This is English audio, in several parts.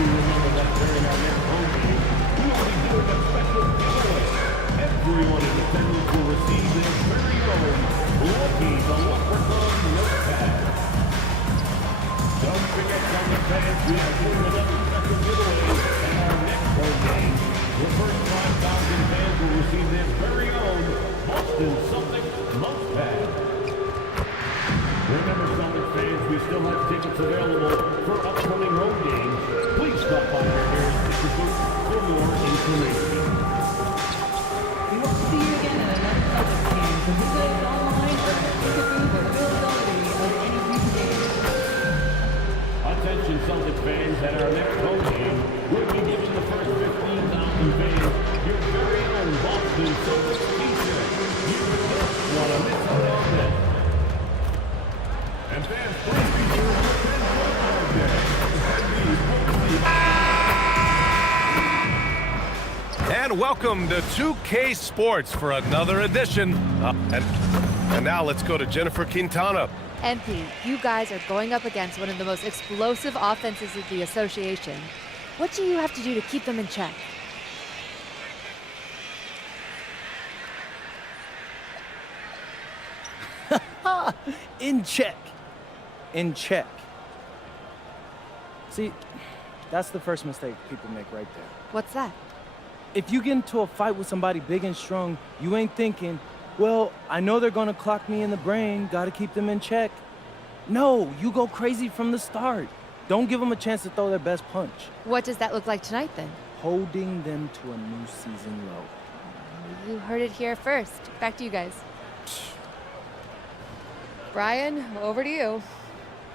do remember that during our next home game, we will be doing a special giveaway. Everyone in attendance will receive their very own Lucky the Leprechaun notepad. Don't forget, Celtics fans, we are doing another special giveaway at our next home game. The first 5,000 fans will receive their very own Boston Celtics notepad. Remember, Celtics fans, we still have tickets available for upcoming home games. Please stop by our nearest ticket booth for more information. We hope to see you again at another Celtics game. So visit us online for our ticket booth or availability of any future games. Attention, Celtics fans, at our next home game, we'll be giving the first 15,000 fans your very own Boston Celtics t-shirt. You don't want to miss out on this. And fans, please be sure to attend our day. And welcome to 2K Sports for another edition. And now let's go to Jennifer Quintana. MP, you guys are going up against one of the most explosive offenses of the association. What do you have to do to keep them in check? In check. In check. See, that's the first mistake people make right there. What's that? If you get into a fight with somebody big and strong, you ain't thinking, well, I know they're gonna clock me in the brain, gotta keep them in check. No, you go crazy from the start. Don't give them a chance to throw their best punch. What does that look like tonight, then? Holding them to a new season low. You heard it here first. Back to you guys. Brian, over to you.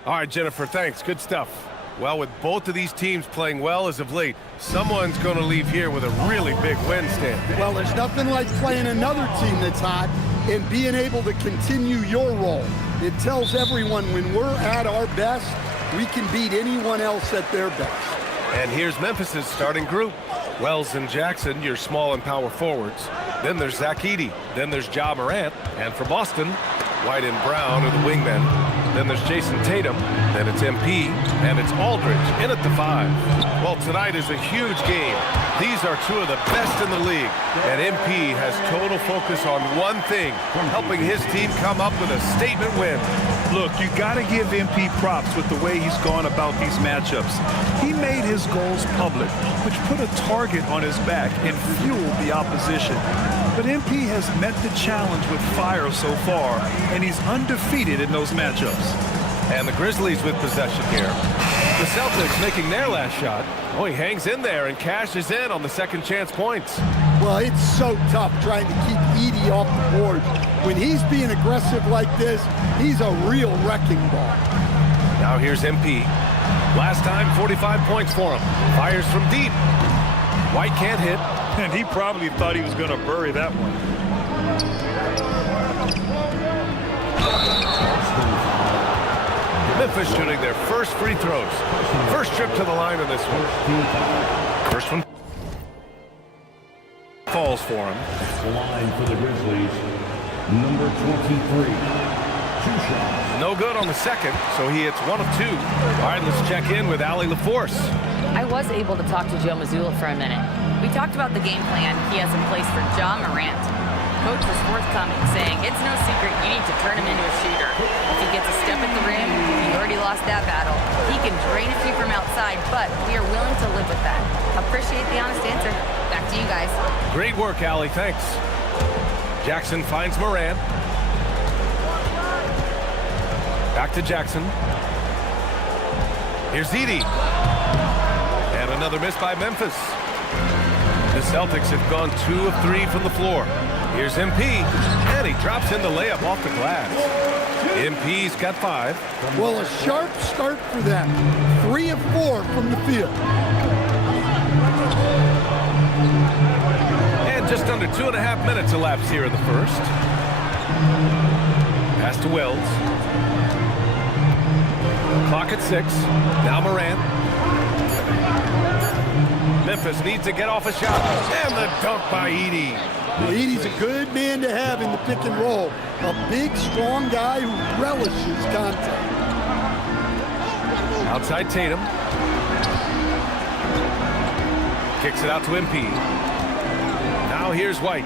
All right, Jennifer, thanks. Good stuff. Well, with both of these teams playing well as of late, someone's going to leave here with a really big win, Stan. Well, there's nothing like playing another team that's hot and being able to continue your role. It tells everyone when we're at our best, we can beat anyone else at their best. And here's Memphis's starting group. Wells and Jackson, your small and power forwards. Then there's Zach Edey. Then there's Ja Morant. And for Boston, White and Brown are the wingmen. Then there's Jason Tatum. Then it's MP. And it's Aldridge in at the 5. Well, tonight is a huge game. These are two of the best in the league. And MP has total focus on one thing, helping his team come up with a statement win. Look, you got to give MP props with the way he's gone about these matchups. He made his goals public, which put a target on his back and fueled the opposition. But MP has met the challenge with fire so far, and he's undefeated in those matchups. And the Grizzlies with possession here. The Celtics making their last shot. Oh, he hangs in there and cashes in on the second chance points. Well, it's so tough trying to keep Edey off the board. When he's being aggressive like this, he's a real wrecking ball. Now here's MP. Last time, 45 points for him. Fires from deep. White can't hit. And he probably thought he was going to bury that one. Memphis shooting their first free throws. First trip to the line in this one. First one falls for him. Line for the Grizzlies, number 23. 2 shots. No good on the second, so he hits 1 of 2. All right, let's check in with Allie LaForce. I was able to talk to Joe Mazzulla for a minute. We talked about the game plan he has in place for Ja Morant. Coach was forthcoming, saying it's no secret you need to turn him into a shooter. If he gets a step at the rim, he already lost that battle. He can drain a few from outside, but we are willing to live with that. Appreciate the honest answer. Back to you guys. Great work, Allie. Thanks. Jackson finds Morant. Back to Jackson. Here's Edey. And another miss by Memphis. The Celtics have gone 2 of 3 from the floor. Here's MP, and he drops in the layup off the glass. MP's got 5. Well, a sharp start for them. 3 of 4 from the field. And just under 2.5 minutes elapsed here in the first. Pass to Wells. Clock at 6. Now Morant. Memphis needs to get off a shot. And the dunk by Edey. Well, Edey's a good man to have in the pick and roll. A big, strong guy who relishes contact. Outside Tatum. Kicks it out to MP. Now here's White.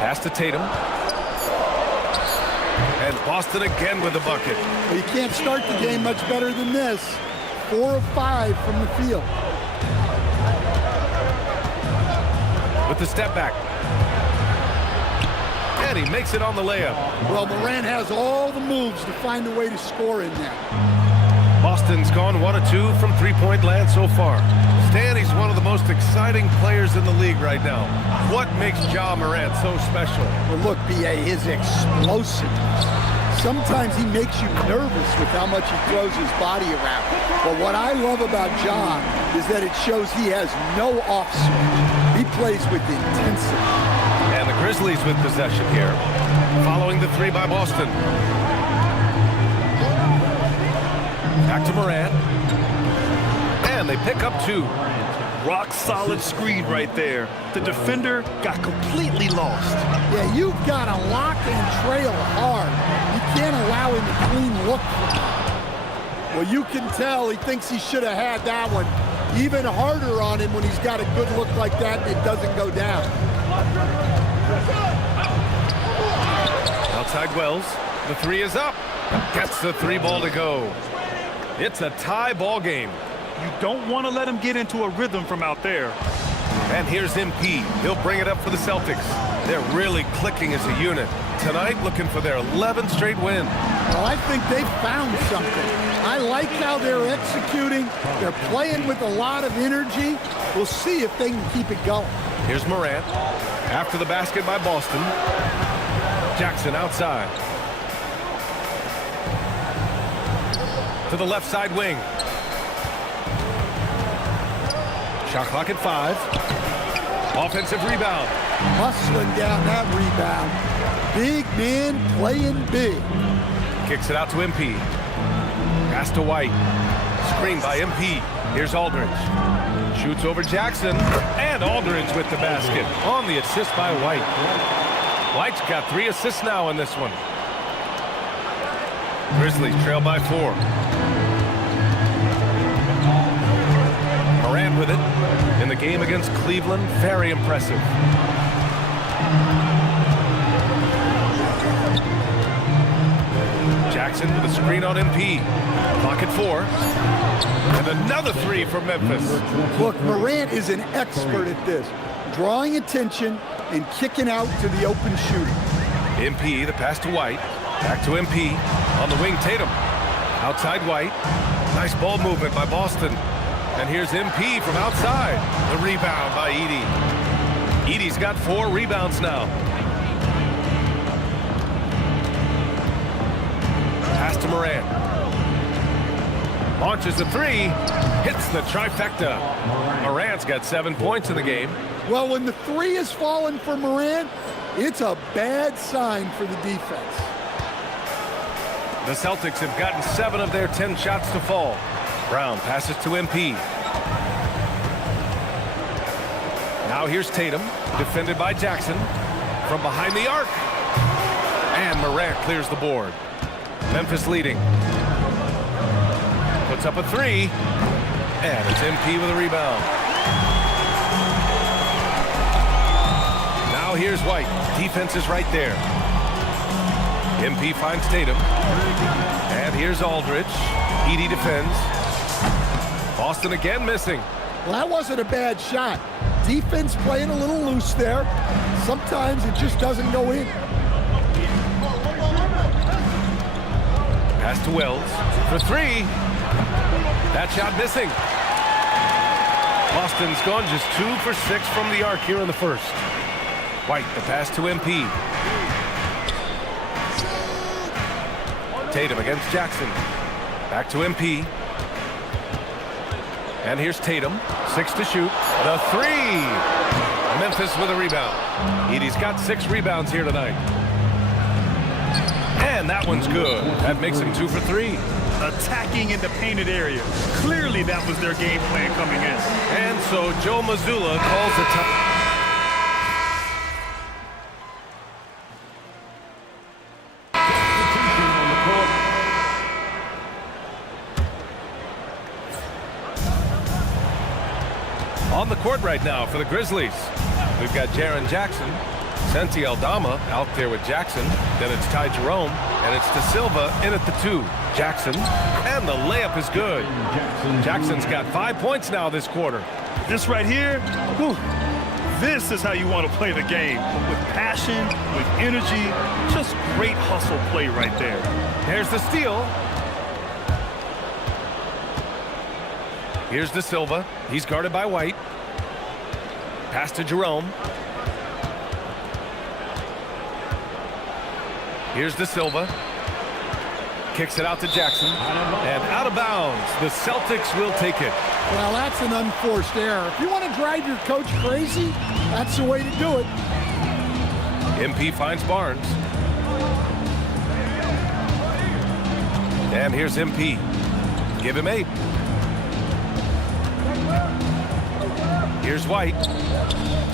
Pass to Tatum. And Boston again with the bucket. Well, you can't start the game much better than this. 4 of 5 from the field. With the step back. And he makes it on the layup. Well, Morant has all the moves to find a way to score in there. Boston's gone 1 of 2 from three-point land so far. Stan, he's one of the most exciting players in the league right now. What makes Ja Morant so special? Well, look, B.A., his explosiveness. Sometimes he makes you nervous with how much he throws his body around. But what I love about Ja is that it shows he has no off-switch. He plays with intensity. And the Grizzlies with possession here. Following the three by Boston. Back to Morant. And they pick up 2. Rock solid screen right there. The defender got completely lost. Yeah, you've got to lock and trail hard. You can't allow him to clean look. Well, you can tell he thinks he should have had that one. Even harder on him when he's got a good look like that and it doesn't go down. Outside Wells. The 3 is up. Gets the 3 ball to go. It's a tie ball game. You don't want to let him get into a rhythm from out there. And here's MP. He'll bring it up for the Celtics. They're really clicking as a unit. Tonight, looking for their 11th straight win. Well, I think they've found something. I like how they're executing. They're playing with a lot of energy. We'll see if they can keep it going. Here's Morant. After the basket by Boston. Jackson outside. To the left side wing. Shot clock at 5. Offensive rebound. Hustling down that rebound. Big man playing big. Kicks it out to MP. Pass to White. Screen by MP. Here's Aldridge. Shoots over Jackson. And Aldridge with the basket. On the assist by White. White's got 3 assists now in this one. Grizzlies trail by 4. Morant with it. In the game against Cleveland, very impressive. Jackson with a screen on MP. Clock at 4. And another 3 for Memphis. Look, Morant is an expert at this. Drawing attention and kicking out to the open shooter. MP, the pass to White. Back to MP. On the wing, Tatum. Outside White. Nice ball movement by Boston. And here's MP from outside. The rebound by Edey. Edey's got 4 rebounds now. Pass to Morant. Launches the 3. Hits the trifecta. Morant's got 7 points in the game. Well, when the 3 is falling for Morant, it's a bad sign for the defense. The Celtics have gotten 7 of their 10 shots to fall. Brown passes to MP. Now here's Tatum, defended by Jackson. From behind the arc. And Morant clears the board. Memphis leading. Puts up a 3. And it's MP with a rebound. Now here's White. Defense is right there. MP finds Tatum. And here's Aldridge. Edey defends. Boston again missing. Well, that wasn't a bad shot. Defense playing a little loose there. Sometimes it just doesn't go in. Pass to Wells for 3. That shot missing. Boston's gone just 2 for 6 from the arc here in the first. White, the pass to MP. Tatum against Jackson. Back to MP. And here's Tatum. 6 to shoot. The 3. Memphis with a rebound. Edey's got 6 rebounds here tonight. And that one's good. That makes him 2 for 3. Attacking in the painted area. Clearly that was their game plan coming in. And so Joe Mazzulla calls the time. On the court right now for the Grizzlies, we've got Jaren Jackson, Santi Aldama out there with Jackson. Then it's Ty Jerome, and it's De Silva in at the 2. Jackson, and the layup is good. Jackson's got 5 points now this quarter. This right here, whew, this is how you want to play the game. With passion, with energy, just great hustle play right there. Here's the steal. Here's De Silva. He's guarded by White. Pass to Jerome. Here's De Silva. Kicks it out to Jackson. And out of bounds. The Celtics will take it. Well, that's an unforced error. If you want to drive your coach crazy, that's the way to do it. MP finds Barnes. And here's MP. Give him 8. Here's White.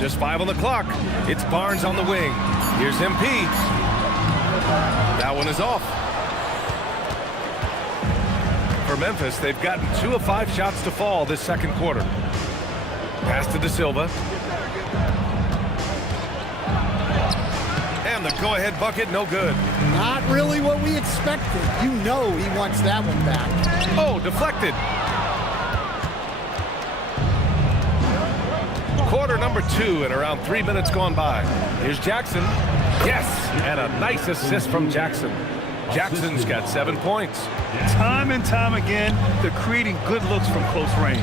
Just 5 on the clock. It's Barnes on the wing. Here's MP. That one is off. For Memphis, they've gotten 2 of 5 shots to fall this second quarter. Pass to De Silva. And the go-ahead bucket, no good. Not really what we expected. You know he wants that one back. Oh, deflected. Quarter number 2 and around 3 minutes gone by. Here's Jackson. Yes, and a nice assist from Jackson. Jackson's got 7 points. Time and time again, they're creating good looks from close range.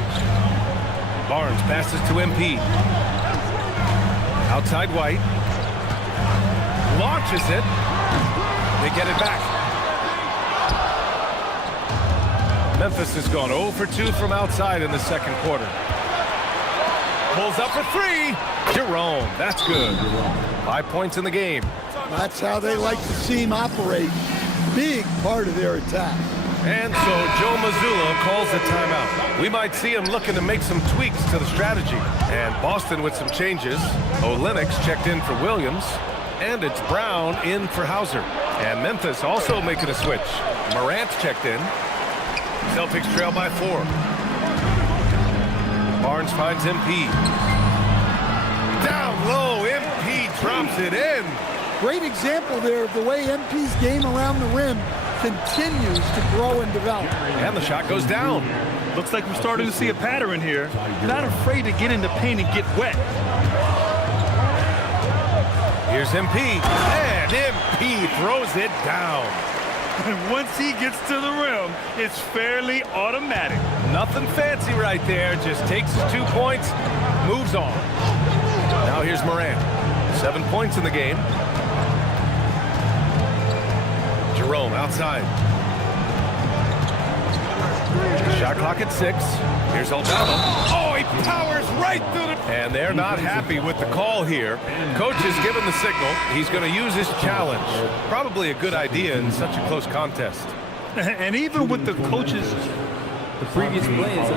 Barnes passes to MP. Outside White. Launches it. They get it back. Memphis has gone 0 for 2 from outside in the second quarter. Pulls up for 3. Jerome, that's good. 5 points in the game. That's how they like to see him operate. Big part of their attack. And so Joe Mazzulla calls the timeout. We might see him looking to make some tweaks to the strategy. And Boston with some changes. Olenix checked in for Williams. And it's Brown in for Hauser. And Memphis also making a switch. Morant's checked in. Celtics trail by 4. Barnes finds MP. Down low, MP drops it in. Great example there of the way MP's game around the rim continues to grow and develop. And the shot goes down. Looks like we're starting to see a pattern here. Not afraid to get in the paint and get wet. Here's MP. And MP throws it down. And once he gets to the rim, it's fairly automatic. Nothing fancy right there. Just takes his 2 points, moves on. Now here's Morant. 7 points in the game. Jerome outside. Shot clock at 6. Here's Aldama. Oh, he powers right through the... And they're not happy with the call here. Coach has given the signal. He's going to use his challenge. Probably a good idea in such a close contest. And even with the coaches, The previous play is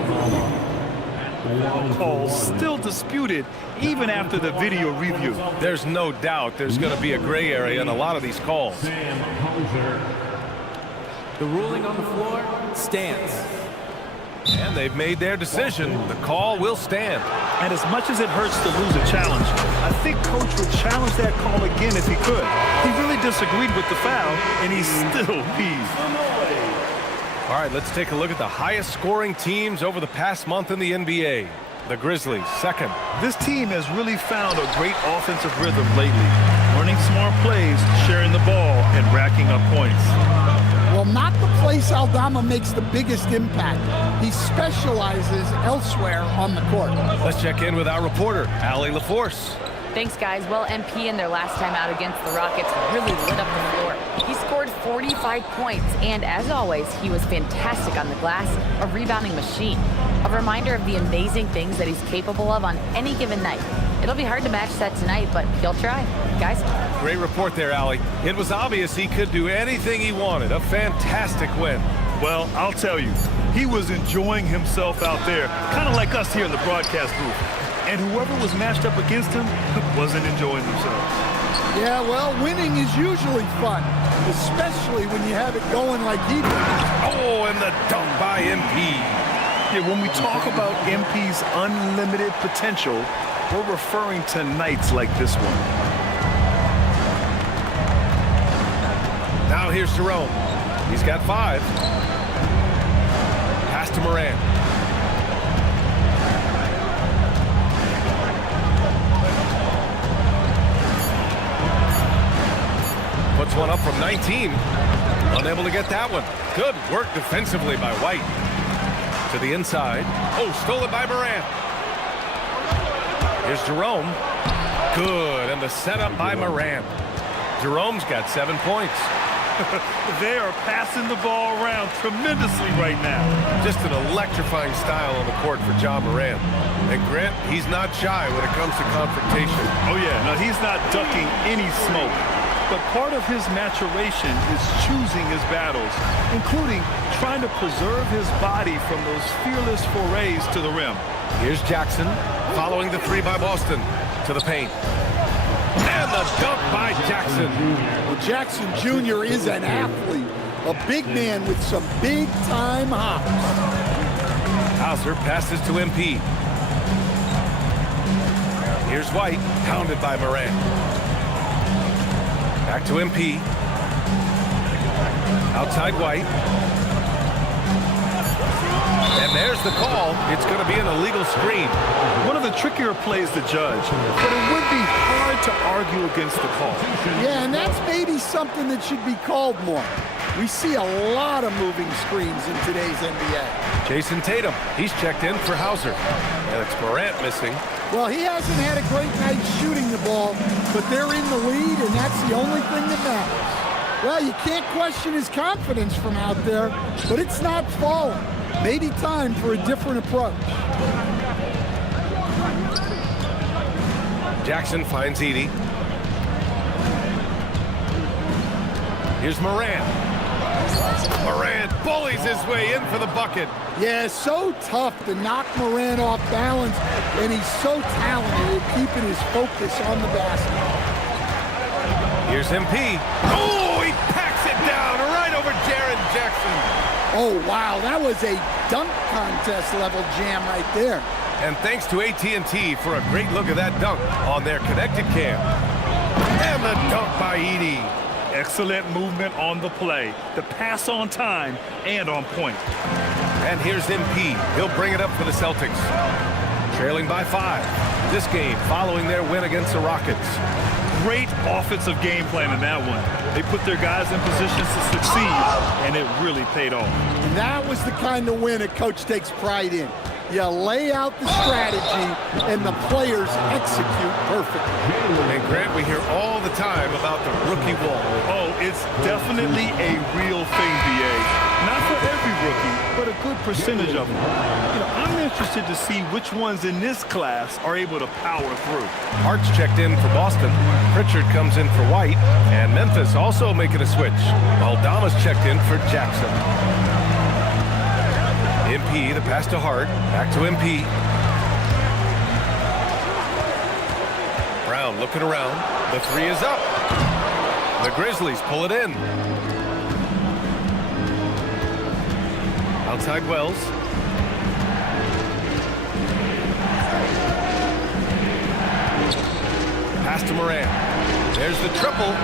calls still disputed even after the video review. There's no doubt there's going to be a gray area in a lot of these calls. the ruling on the floor stands. And they've made their decision. The call will stand. And as much as it hurts to lose a challenge, I think Coach would challenge that call again if he could. He really disagreed with the foul, and he's still peeved. All right, let's take a look at the highest scoring teams over the past month in the NBA. The Grizzlies, second. This team has really found a great offensive rhythm lately, running smart plays, sharing the ball, and racking up points. Well, not the place Aldama makes the biggest impact. He specializes elsewhere on the court. Let's check in with our reporter, Allie LaForce. Thanks, guys. Well, MP in their last time out against the Rockets really lit up the floor. He scored 45 points, and as always, he was fantastic on the glass, a rebounding machine. A reminder of the amazing things that he's capable of on any given night. It'll be hard to match that tonight, but he'll try. Guys? Great report there, Allie. It was obvious he could do anything he wanted. A fantastic win. Well, I'll tell you, he was enjoying himself out there, kind of like us here in the broadcast booth. And whoever was matched up against him wasn't enjoying themselves. Yeah, well, winning is usually fun, especially when you have it going like he did. Oh, and the dunk by MP. Yeah, when we talk about MP's unlimited potential, we're referring to nights like this one. Now here's Jerome. He's got 5. Pass to Morant. Puts one up from 19. Unable to get that one. Good work defensively by White. To the inside. Oh, stolen by Morant. Here's Jerome. Good, and the setup by Morant. Jerome's got 7 points. They are passing the ball around tremendously right now. Just an electrifying style on the court for Ja Morant. And Grant, he's not shy when it comes to confrontation. Oh yeah, no, he's not ducking any smoke. But part of his maturation is choosing his battles, including trying to preserve his body from those fearless forays to the rim. Here's Jackson, following the 3 by Boston, to the paint. And the dunk by Jackson. Well, Jackson Jr. is an athlete, a big man with some big-time hops. Hauser passes to MP. Here's White, pounded by Morant. Back to MP. Outside White. And there's the call. It's going to be an illegal screen. One of the trickier plays to judge, but it would be hard to argue against the call. Yeah, and that's maybe something that should be called more. We see a lot of moving screens in today's NBA. Jason Tatum, he's checked in for Hauser. And it's Morant missing. Well, he hasn't had a great night shooting the ball, but they're in the lead, and that's the only thing that matters. Well, you can't question his confidence from out there, but it's not falling. Maybe time for a different approach. Jackson finds Edie. Here's Morant. Morant bullies his way in for the bucket. Yeah, so tough to knock Morant off balance, and he's so talented at keeping his focus on the basket. Here's MP. Oh, he packs it down right over Jaren Jackson. Oh, wow, that was a dunk contest level jam right there. And thanks to AT&T for a great look at that dunk on their connected cam. And the dunk by Edie. Excellent movement on the play. The pass on time and on point. And here's MP. He'll bring it up for the Celtics. Trailing by 5. This game following their win against the Rockets. Great offensive game plan in that one. They put their guys in positions to succeed, and it really paid off. And that was the kind of win a coach takes pride in. You lay out the strategy, and the players execute perfectly. And Grant, we hear all the time about the rookie wall. Oh, it's definitely a real thing, BA. Not for every rookie, but a good percentage of them. You know, I'm interested to see which ones in this class are able to power through. Hart's checked in for Boston. Pritchard comes in for White. And Memphis also making a switch. Aldama's checked in for Jackson. MP, the pass to Hart. Back to MP. Brown looking around. The 3 is up. The Grizzlies pull it in. Outside Wells. Pass to Morant. There's the triple.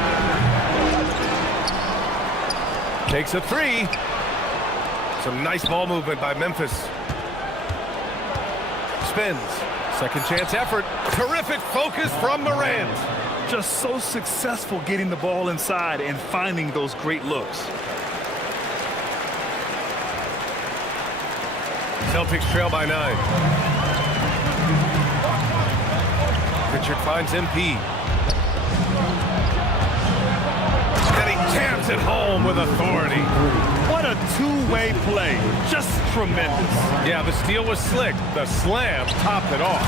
Takes a 3. Some nice ball movement by Memphis. Spins. Second chance effort. Terrific focus from Morant. Just so successful getting the ball inside and finding those great looks. Celtics trail by 9. Pritchard finds MP. And he jams it home with authority. What a two-way play. Just tremendous. Yeah, the steal was slick. The slam topped it off.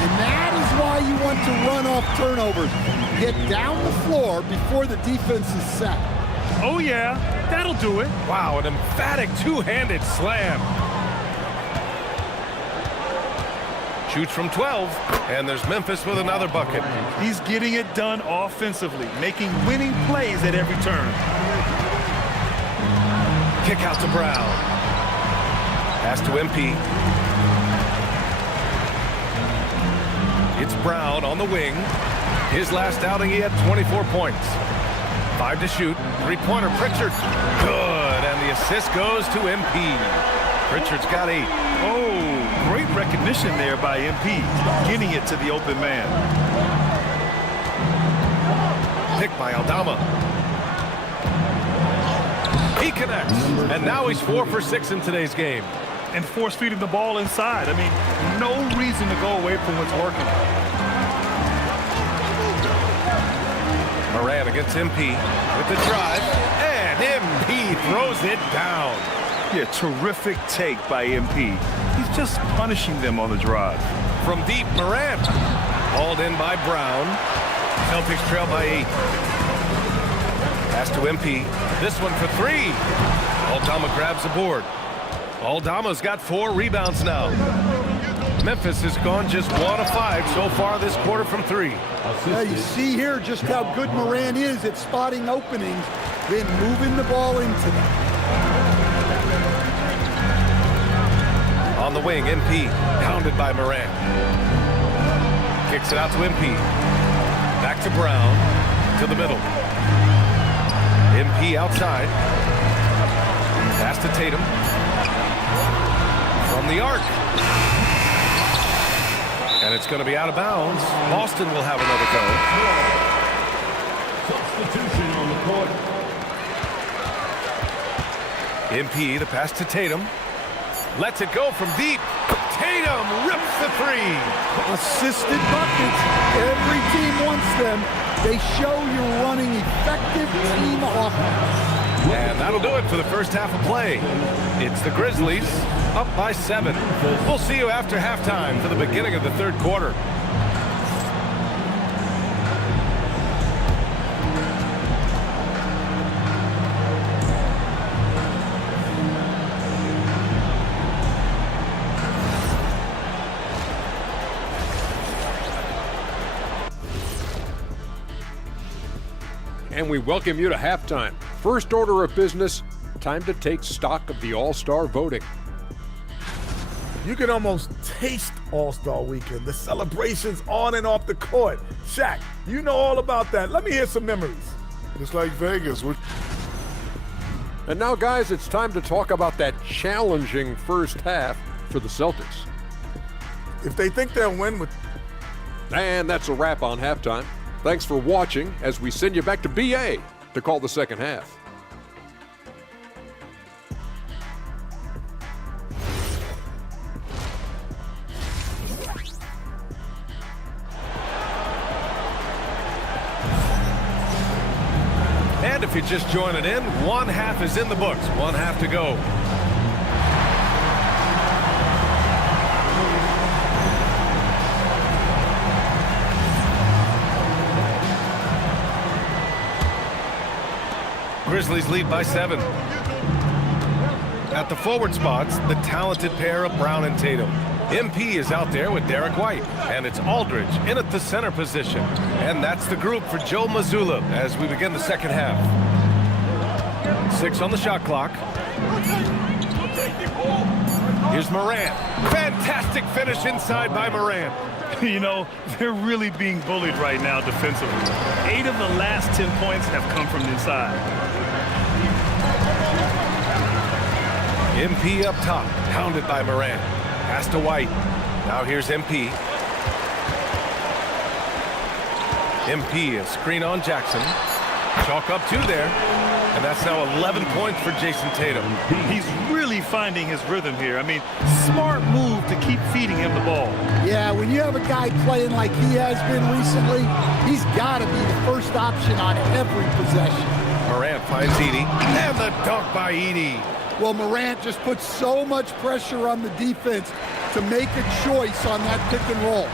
And that is why you want to run off turnovers. Get down the floor before the defense is set. Oh, yeah. That'll do it. Wow, an emphatic two-handed slam. Shoots from 12, and there's Memphis with another bucket. He's getting it done offensively, making winning plays at every turn. Kick out to Brown. Pass to MP. It's Brown on the wing. His last outing, he had 24 points. 5 to shoot. Three-pointer, Pritchard. Good, and the assist goes to MP. Pritchard's got 8. Oh, great recognition there by MP, getting it to the open man. Pick by Aldama. He connects, and now he's 4 for 6 in today's game. And force-feeding the ball inside. I mean, no reason to go away from what's working. Moran against MP with the drive, and MP throws it down. Yeah, terrific take by MP. He's just punishing them on the drive. From deep, Moran. Hauled in by Brown. Celtics trail by 8. Pass to MP. This one for 3. Aldama grabs the board. Aldama's got 4 rebounds now. Memphis has gone just 1 of 5 so far this quarter from 3. Yeah, you see here just how good Moran is at spotting openings, then moving the ball into them. On the wing, MP, pounded by Moran. Kicks it out to MP. Back to Brown, to the middle. MP outside. Pass to Tatum. From the arc. And it's going to be out of bounds. Boston will have another go. Substitution on the court. MP, the pass to Tatum. Lets it go from deep. Tatum rips the 3. Assisted buckets. Every team wants them. They show you're running effective team offense. And that'll do it for the first half of play. It's the Grizzlies up by 7. We'll see you after halftime for the beginning of the third quarter. And we welcome you to halftime. First order of business, time to take stock of the All-Star voting. You can almost taste All-Star Weekend, the celebrations on and off the court. Shaq, you know all about that. Let me hear some memories. It's like Vegas. And now, guys, it's time to talk about that challenging first half for the Celtics. If they think they'll win with... And that's a wrap on halftime. Thanks for watching as we send you back to BA to call the second half. And if you're just joining in, 1 half is in the books. 1 half to go. Grizzlies lead by 7. At the forward spots, the talented pair of Brown and Tatum. MP is out there with Derek White, and it's Aldridge in at the center position. And that's the group for Joe Mazzulla as we begin the second half. 6 on the shot clock. Here's Moran. Fantastic finish inside by Moran. You know, they're really being bullied right now defensively. 8 of the last 10 points have come from inside. MP up top, pounded by Moran. Pass to White. Now here's MP. MP, a screen on Jackson. Chalk up 2 there. And that's now 11 points for Jason Tatum. He's really finding his rhythm here. I mean, smart move to keep feeding him the ball. Yeah, when you have a guy playing like he has been recently, he's got to be the first option on every possession. Morant finds Edey. And the dunk by Edey. Well, Morant just puts so much pressure on the defense to make a choice on that pick and roll.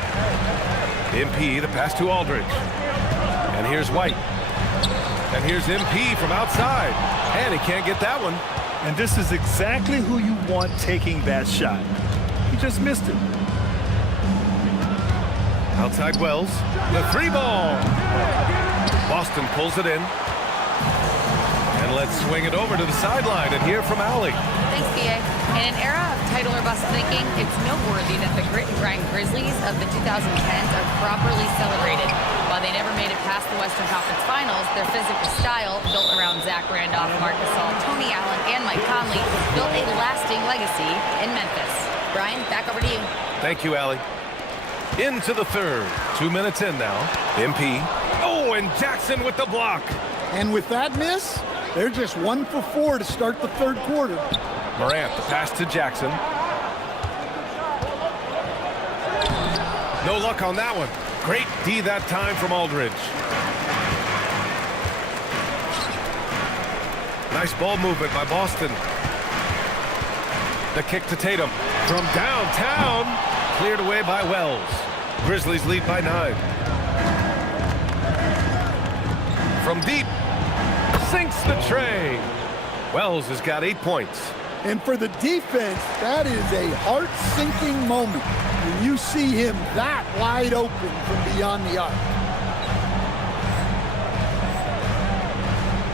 MP, the pass to Aldridge. And here's White. And here's MP from outside. And he can't get that one. And this is exactly who you want taking that shot. He just missed it. Outside Wells. The 3 ball. Boston pulls it in. And let's swing it over to the sideline and hear from Allie. Thanks, PA. In an era of title or bust thinking, it's noteworthy that the grit and grind Grizzlies of the 2010s are properly celebrated. While they never made it past the Western Conference Finals, their physical style, built around Zach Randolph, Marc Gasol, Tony Allen, and Mike Conley, built a lasting legacy in Memphis. Brian, back over to you. Thank you, Allie. Into the third. 2 minutes in now. MP. Oh, and Jackson with the block. And with that miss, they're just 1 for 4 to start the third quarter. Morant, the pass to Jackson. No luck on that one. Great D that time from Aldridge. Nice ball movement by Boston. The kick to Tatum. From downtown, cleared away by Wells. Grizzlies lead by 9. From deep, sinks the tray. Wells has got 8 points. And for the defense, that is a heart-sinking moment when you see him that wide open from beyond the arc.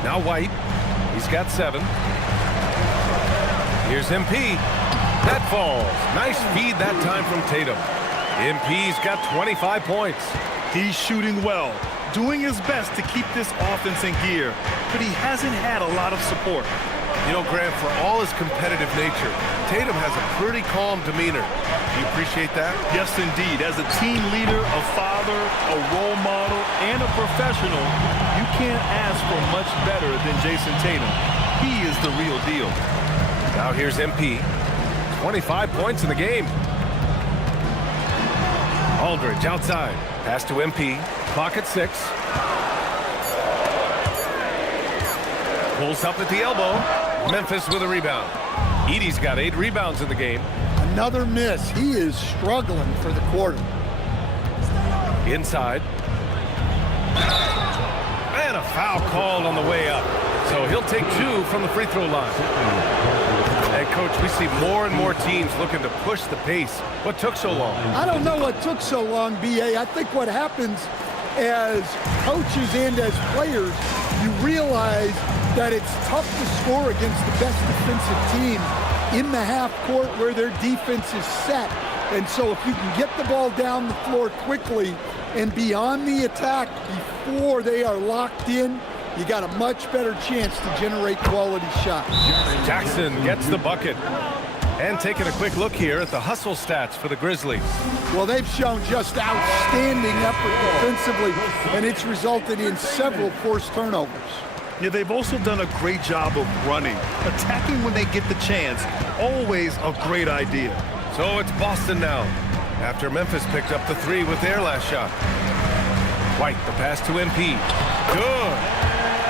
Now White, he's got 7. Here's MP. That falls. Nice feed that time from Tatum. MP's got 25 points. He's shooting well, doing his best to keep this offense in gear, but he hasn't had a lot of support. You know, Grant, for all his competitive nature, Tatum has a pretty calm demeanor. Do you appreciate that? Yes, indeed. As a team leader, a father, a role model, and a professional, you can't ask for much better than Jason Tatum. He is the real deal. Now here's MP. 25 points in the game. Aldridge outside. Pass to MP. Clock at 6. Pulls up at the elbow. Memphis with a rebound. Edey's got 8 rebounds in the game. Another miss. He is struggling for the quarter. Inside. And a foul called on the way up. So he'll take 2 from the free throw line. And, Coach, we see more and more teams looking to push the pace. What took so long? I don't know what took so long, B.A. I think what happens as coaches and as players, you realize that it's tough to score against the best defensive team in the half court where their defense is set. And so if you can get the ball down the floor quickly and beyond the attack before they are locked in, you got a much better chance to generate quality shots. Jackson gets the bucket. And taking a quick look here at the hustle stats for the Grizzlies. Well, they've shown just outstanding effort defensively, and it's resulted in several forced turnovers. Yeah, they've also done a great job of running. Attacking when they get the chance, always a great idea. So it's Boston now, after Memphis picked up the 3 with their last shot. White, the pass to MP. Good.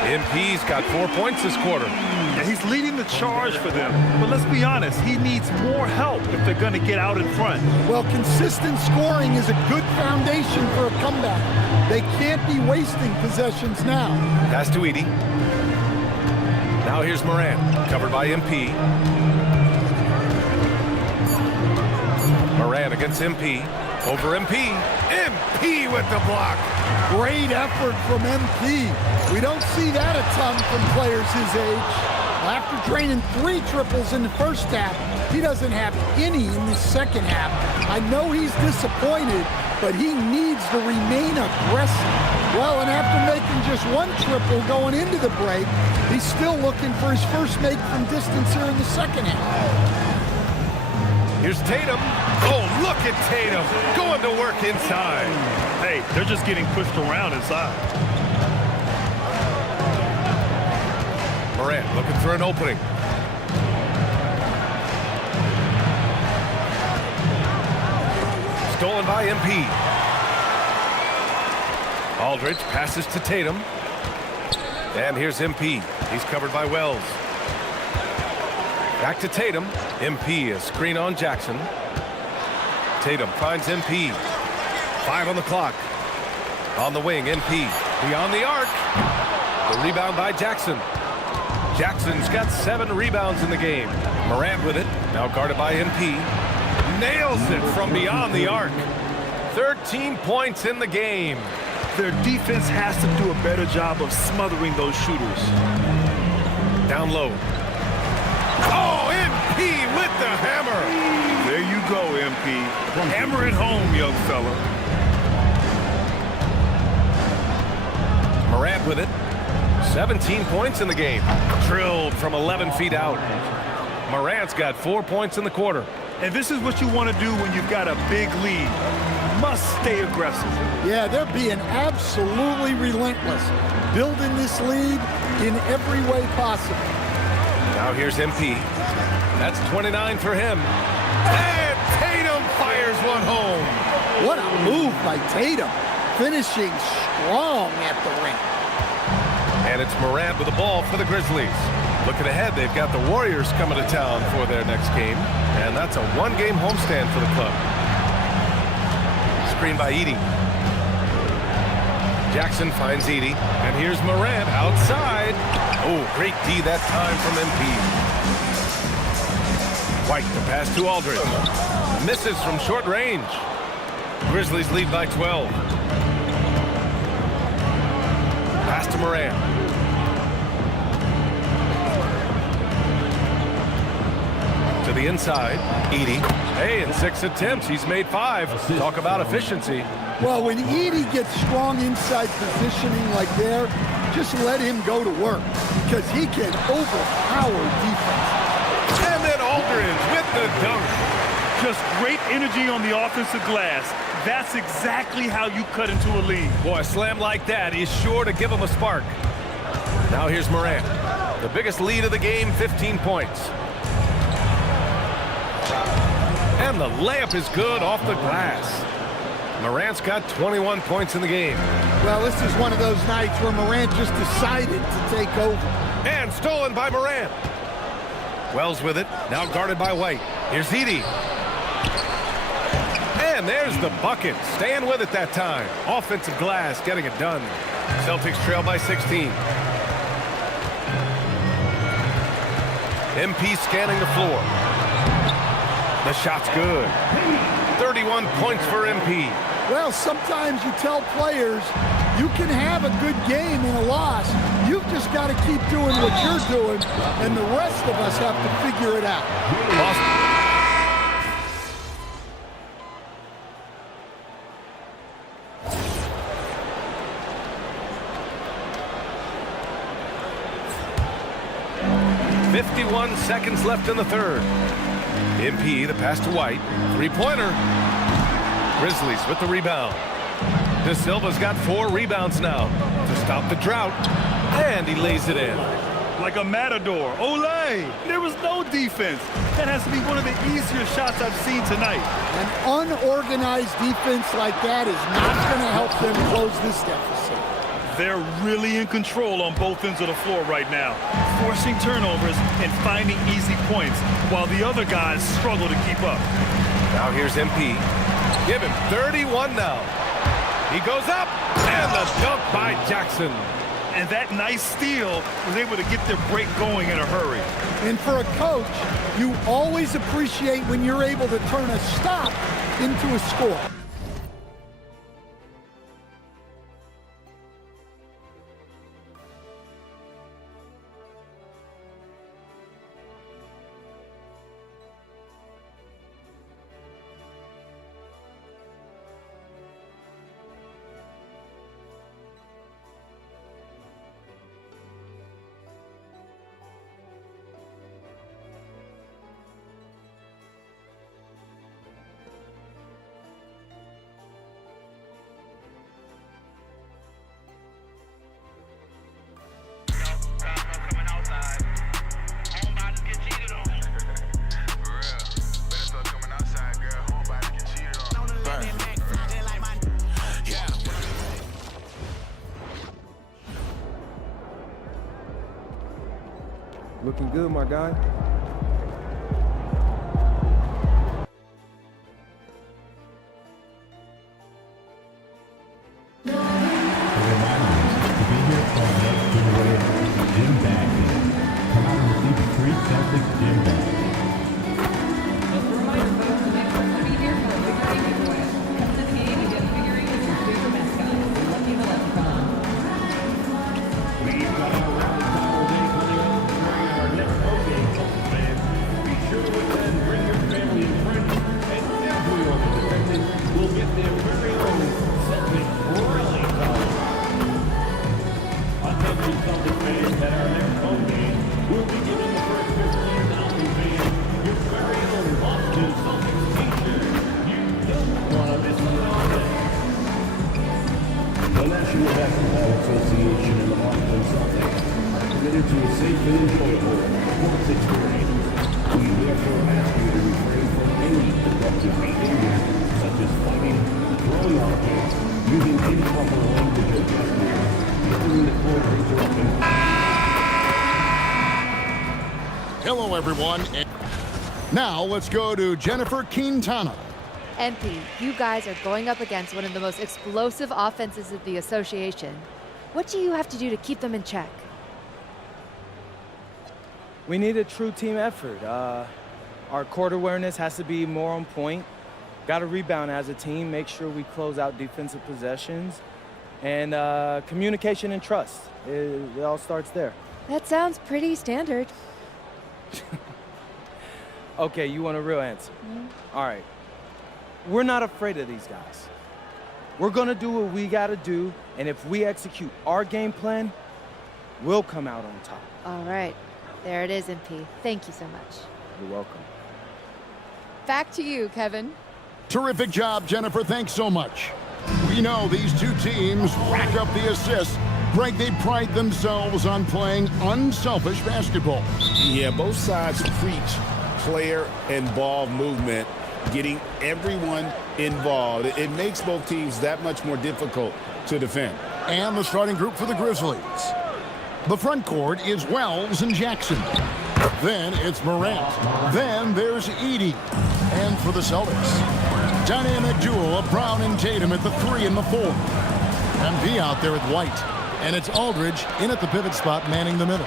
MP's got 4 points this quarter. Yeah, he's leading the charge for them. But let's be honest, he needs more help if they're going to get out in front. Well, consistent scoring is a good foundation for a comeback. They can't be wasting possessions now. Pass to Edey. Now here's Morant, covered by MP. Morant against MP. Over MP. MP with the block. Great effort from MP. We don't see that a ton from players his age. After draining 3 triples in the first half, he doesn't have any in the second half. I know he's disappointed, but he needs to remain aggressive. Well, and after making just 1 triple going into the break, he's still looking for his first make from distance here in the second half. Here's Tatum. Oh, look at Tatum going to work inside. Hey, they're just getting pushed around inside. Morant looking for an opening. Stolen by MP. Aldridge passes to Tatum. And here's MP. He's covered by Wells. Back to Tatum. MP, a screen on Jackson. Tatum finds MP. 5 on the clock. On the wing, MP. Beyond the arc. The rebound by Jackson. Jackson's got 7 rebounds in the game. Morant with it. Now guarded by MP. Nails it from beyond the arc. 13 points in the game. Their defense has to do a better job of smothering those shooters. Down low. Oh, MP with the hammer. There you go, MP. Hammer it home, young fella. Morant with it. 17 points in the game. Drilled from 11 feet out. Morant's got 4 points in the quarter. And this is what you want to do when you've got a big lead. Must stay aggressive. Yeah, they're being absolutely relentless, building this lead in every way possible. Now here's MP. That's 29 for him. And Tatum fires one home. What a move by Tatum, finishing strong at the rim. And it's Morant with the ball for the Grizzlies. Looking ahead, they've got the Warriors coming to town for their next game. And that's a one-game homestand for the club. Screen by Edey. Jackson finds Edey. And here's Morant outside. Oh, great D that time from MP. White to pass to Aldridge. Misses from short range. Grizzlies lead by 12. Pass to Morant. To the inside, Edey. Hey, in 6 attempts, he's made 5. Talk about efficiency. Well, when Edey gets strong inside positioning like there, just let him go to work because he can overpower defense. And then Aldridge with the dunk. Just great energy on the offensive glass. That's exactly how you cut into a lead. Boy, a slam like that is sure to give him a spark. Now here's Morant. The biggest lead of the game, 15 points. And the layup is good off the glass. Morant's got 21 points in the game. Well, this is one of those nights where Morant just decided to take over. And stolen by Morant. Wells with it, now guarded by White. Here's Edey. And there's the bucket. Staying with it that time. Offensive glass, getting it done. Celtics trail by 16. MP scanning the floor. The shot's good. 31 points for MP. Well, sometimes you tell players you can have a good game in a loss. You've just got to keep doing what you're doing, and the rest of us have to figure it out. Boston. 51 seconds left in the third. MP, the pass to White. Three-pointer. Grizzlies with the rebound. De Silva's got 4 rebounds now to stop the drought. And he lays it in. Like a matador. Olay! There was no defense. That has to be one of the easier shots I've seen tonight. An unorganized defense like that is not going to help them close this deficit. They're really in control on both ends of the floor right now, forcing turnovers and finding easy points, while the other guys struggle to keep up. Now here's MP. Give him 31 now. He goes up, and the dunk by Jackson. And that nice steal was able to get their break going in a hurry. And for a coach, you always appreciate when you're able to turn a stop into a score. Looking good, my guy. The National Basketball Association and the Boston Celtics are committed to a safe and enjoyable sports experience. We therefore ask you to refrain from any disruptive behavior, such as fighting, throwing objects, using improper language or gestures, entering the court or interrupting. Hello, everyone. Now let's go to Jennifer Quintana. MP, you guys are going up against one of the most explosive offenses of the association. What do you have to do to keep them in check? We need a true team effort. Our court awareness has to be more on point. Got to rebound as a team, make sure we close out defensive possessions, and communication and trust. It all starts there. That sounds pretty standard. Okay, you want a real answer? All right. We're not afraid of these guys. We're gonna do what we gotta do, and if we execute our game plan, we'll come out on top. All right. There it is, MP. Thank you so much. You're welcome. Back to you, Kevin. Terrific job, Jennifer. Thanks so much. We know these two teams rack up the assists. Greg, they pride themselves on playing unselfish basketball. Yeah, both sides preach player and ball movement, getting everyone involved. It makes both teams that much more difficult to defend. And the starting group for the Grizzlies. The front court is Wells and Jackson. Then it's Morant. Then there's Edey. And for the Celtics, dynamic duo of Brown and Tatum at the 3 and the 4. MP out there with White. And it's Aldridge in at the pivot spot, manning the middle.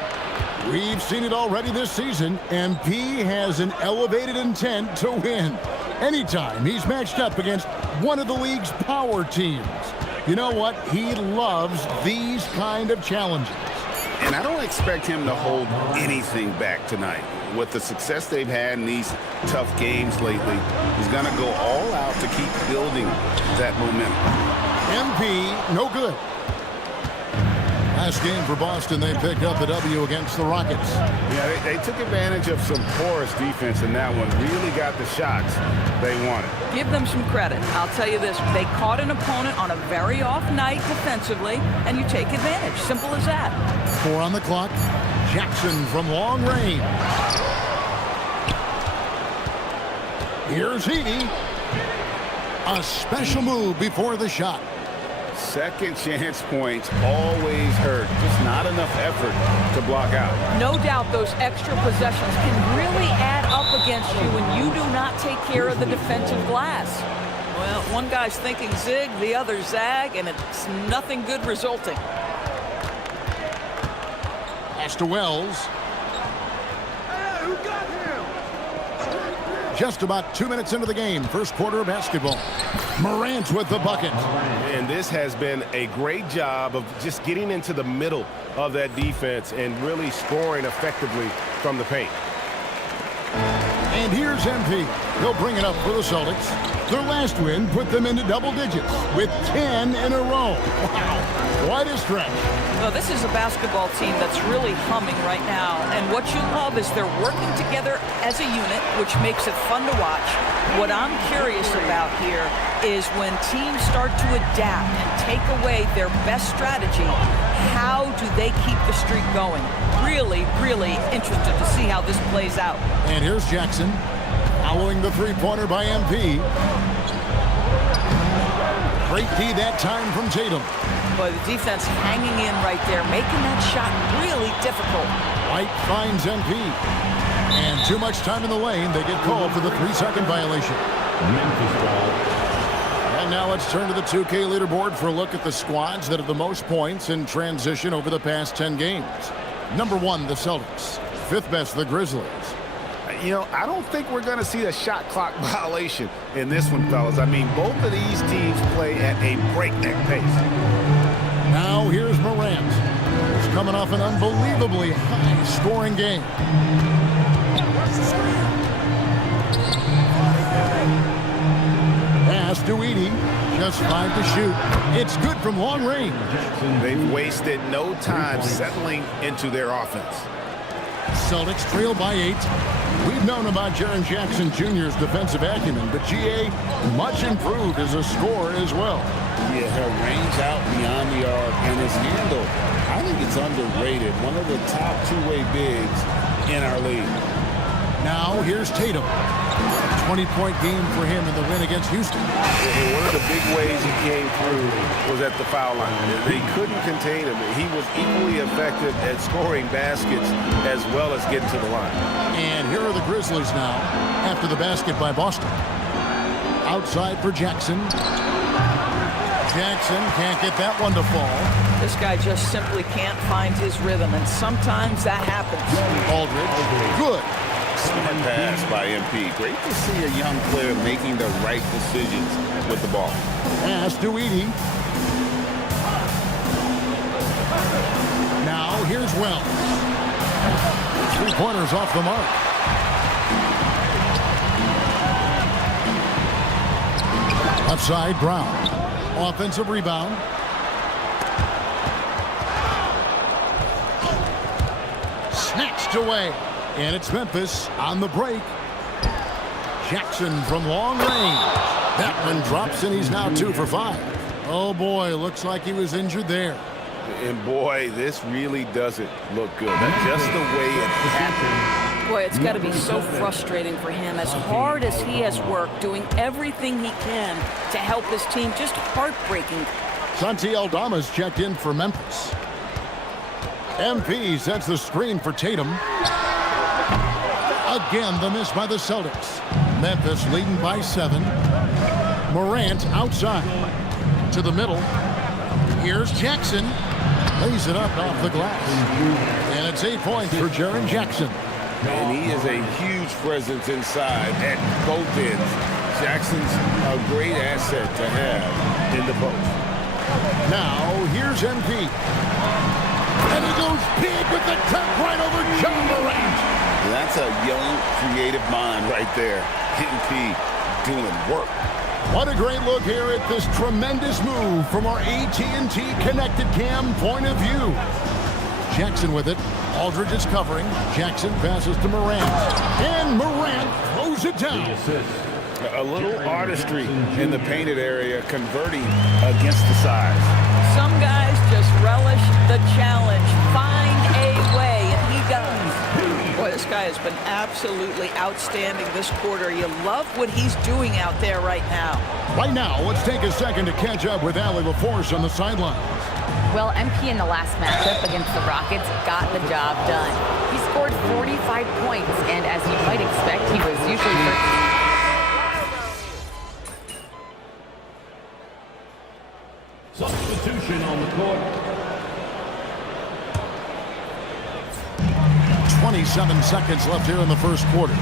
We've seen it already this season. MP has an elevated intent to win. Anytime he's matched up against one of the league's power teams. You know what? He loves these kind of challenges. And I don't expect him to hold anything back tonight. With the success they've had in these tough games lately, he's going to go all out to keep building that momentum. MP, no good. Last game for Boston, they picked up the W against the Rockets. Yeah, they took advantage of some porous defense in that one. Really got the shots they wanted. Give them some credit. I'll tell you this. They caught an opponent on a very off night defensively, and you take advantage. Simple as that. 4 on the clock. Jackson from long range. Here's Edey. A special move before the shot. Second chance points always hurt. Just not enough effort to block out. No doubt those extra possessions can really add up against you when you do not take care of the defensive glass. Well, one guy's thinking zig, the other zag, and it's nothing good resulting. Pass to Wells. Just about 2 minutes into the game, first quarter of basketball. Morant with the bucket. And this has been a great job of just getting into the middle of that defense and really scoring effectively from the paint. And here's MP. He'll bring it up for the Celtics. Their last win put them into double digits with 10 in a row. Wow, quite a stretch. Well, this is a basketball team that's really humming right now. And what you love is they're working together as a unit, which makes it fun to watch. What I'm curious about here is when teams start to adapt and take away their best strategy, how do they keep the streak going? Really, really interested to see how this plays out. And here's Jackson following the three-pointer by MP. Great D that time from Tatum. Boy, the defense hanging in right there, making that shot really difficult. White finds MP. And too much time in the lane. They get called for the 3-second violation. And now let's turn to the 2K leaderboard for a look at the squads that have the most points in transition over the past 10 games. Number 1, the Celtics. 5th best, the Grizzlies. You know, I don't think we're going to see a shot clock violation in this one, fellas. I mean, both of these teams play at a breakneck pace. Now here's Morant. He's coming off an unbelievably high-scoring game. Pass to Edey. Just 5 to shoot. It's good from long range. They've wasted no time settling into their offense. Celtics trail by 8. We've known about Jaren Jackson Jr.'s defensive acumen, but GA much improved as a scorer as well. Yeah, her range out beyond the arc and his handle, I think it's underrated. One of the top two-way bigs in our league. Now here's Tatum. 20-point game for him in the win against Houston. And one of the big ways he came through was at the foul line. They couldn't contain him. He was equally effective at scoring baskets as well as getting to the line. And here are the Grizzlies now after the basket by Boston. Outside for Jackson. Jackson can't get that one to fall. This guy just simply can't find his rhythm, and sometimes that happens. Aldridge, good. Smart pass by MP. Great to see a young player making the right decisions with the ball. Pass to Edey. Now here's Wells. 3-pointers off the mark. Left side, Brown. Offensive rebound. Snatched away. And it's Memphis on the break. Jackson from long range. That one drops, and he's now 2 for 5. Oh, boy, looks like he was injured there. And, boy, this really doesn't look good. That's just the way it happened. Boy, it's got to be so frustrating for him. As hard as he has worked, doing everything he can to help his team, just heartbreaking. Santi Aldama's checked in for Memphis. MP sets the screen for Tatum. Again, the miss by the Celtics. Memphis leading by 7. Morant outside. To the middle. Here's Jackson. Lays it up off the glass. And it's 8 points for Jaren Jackson. And he is a huge presence inside at both ends. Jackson's a great asset to have in the post. Now, here's MP. And he goes big with the tap right over John Morant. That's a young, creative mind right there. MP doing work. What a great look here at this tremendous move from our AT&T Connected Cam point of view. Jackson with it. Aldridge is covering. Jackson passes to Morant. And Morant throws it down. A little artistry in the painted area, converting against the size. Some guys just relish the challenge. Find a way, and he does. Boy, this guy has been absolutely outstanding this quarter. You love what he's doing out there right now. Right now, let's take a second to catch up with Allie LaForce on the sidelines. Well, MP in the last matchup against the Rockets got the job done. He scored 45 points, and as you might expect, he was usually first. Substitution on the court. 27 seconds left here in the first quarter.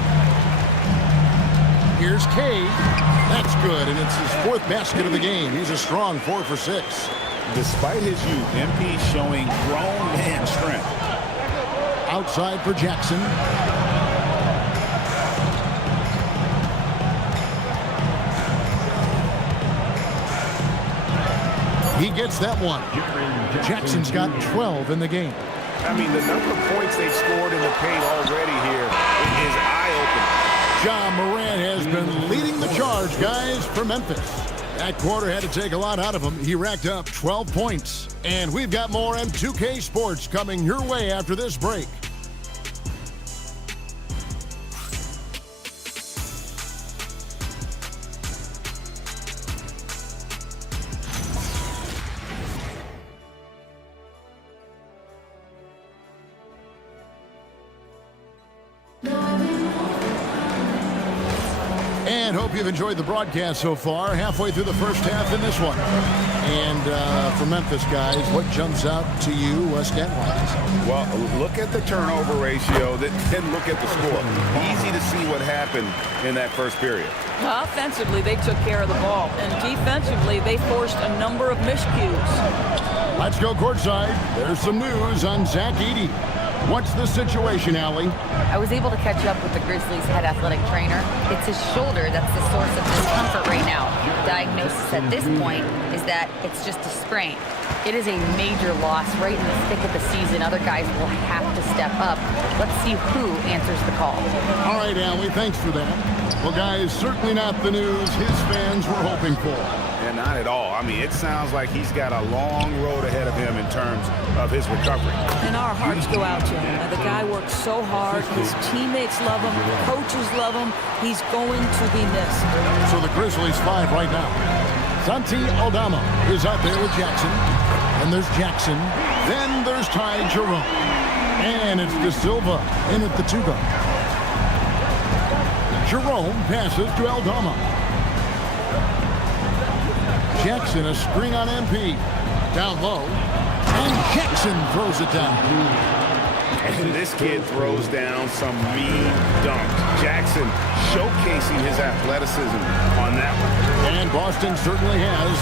Here's Cade. That's good, and it's his 4th basket of the game. He's a strong 4 for 6. Despite his youth, MP showing grown man strength. Outside for Jackson. He gets that one. Jackson's got 12 in the game. I mean, the number of points they've scored in the paint already here is eye-opening. Ja Morant has been leading the charge, guys, for Memphis. That quarter had to take a lot out of him. He racked up 12 points. And we've got more M2K Sports coming your way after this break. And hope you've enjoyed the broadcast so far. Halfway through the first half in this one. And for Memphis, guys, what jumps out to you stat-wise? Well, look at the turnover ratio, then look at the score. Easy to see what happened in that first period. Offensively, they took care of the ball. And defensively, they forced a number of miscues. Let's go courtside. There's some news on Zach Edey. What's the situation, Allie? I was able to catch up with the Grizzlies' head athletic trainer. It's his shoulder that's the source of discomfort right now. Diagnosis at this point is that it's just a sprain. It is a major loss right in the thick of the season. Other guys will have to step up. Let's see who answers the call. All right, Allie, thanks for that. Well, guys, certainly not the news his fans were hoping for. Yeah, not at all. I mean, it sounds like he's got a long road ahead of him in terms of his recovery. And our hearts go out to him. The guy works so hard. His teammates love him. Coaches love him. He's going to be missed. So the Grizzlies 5 right now. Santi Aldama is out there with Jackson. And there's Jackson. Then there's Ty Jerome. And it's De Silva in at the 2 guard. Jerome passes to Aldama. Jackson, a screen on MP. Down low. And Jackson throws it down. And this kid throws down some mean dunks. Jackson showcasing his athleticism on that one. And Boston certainly has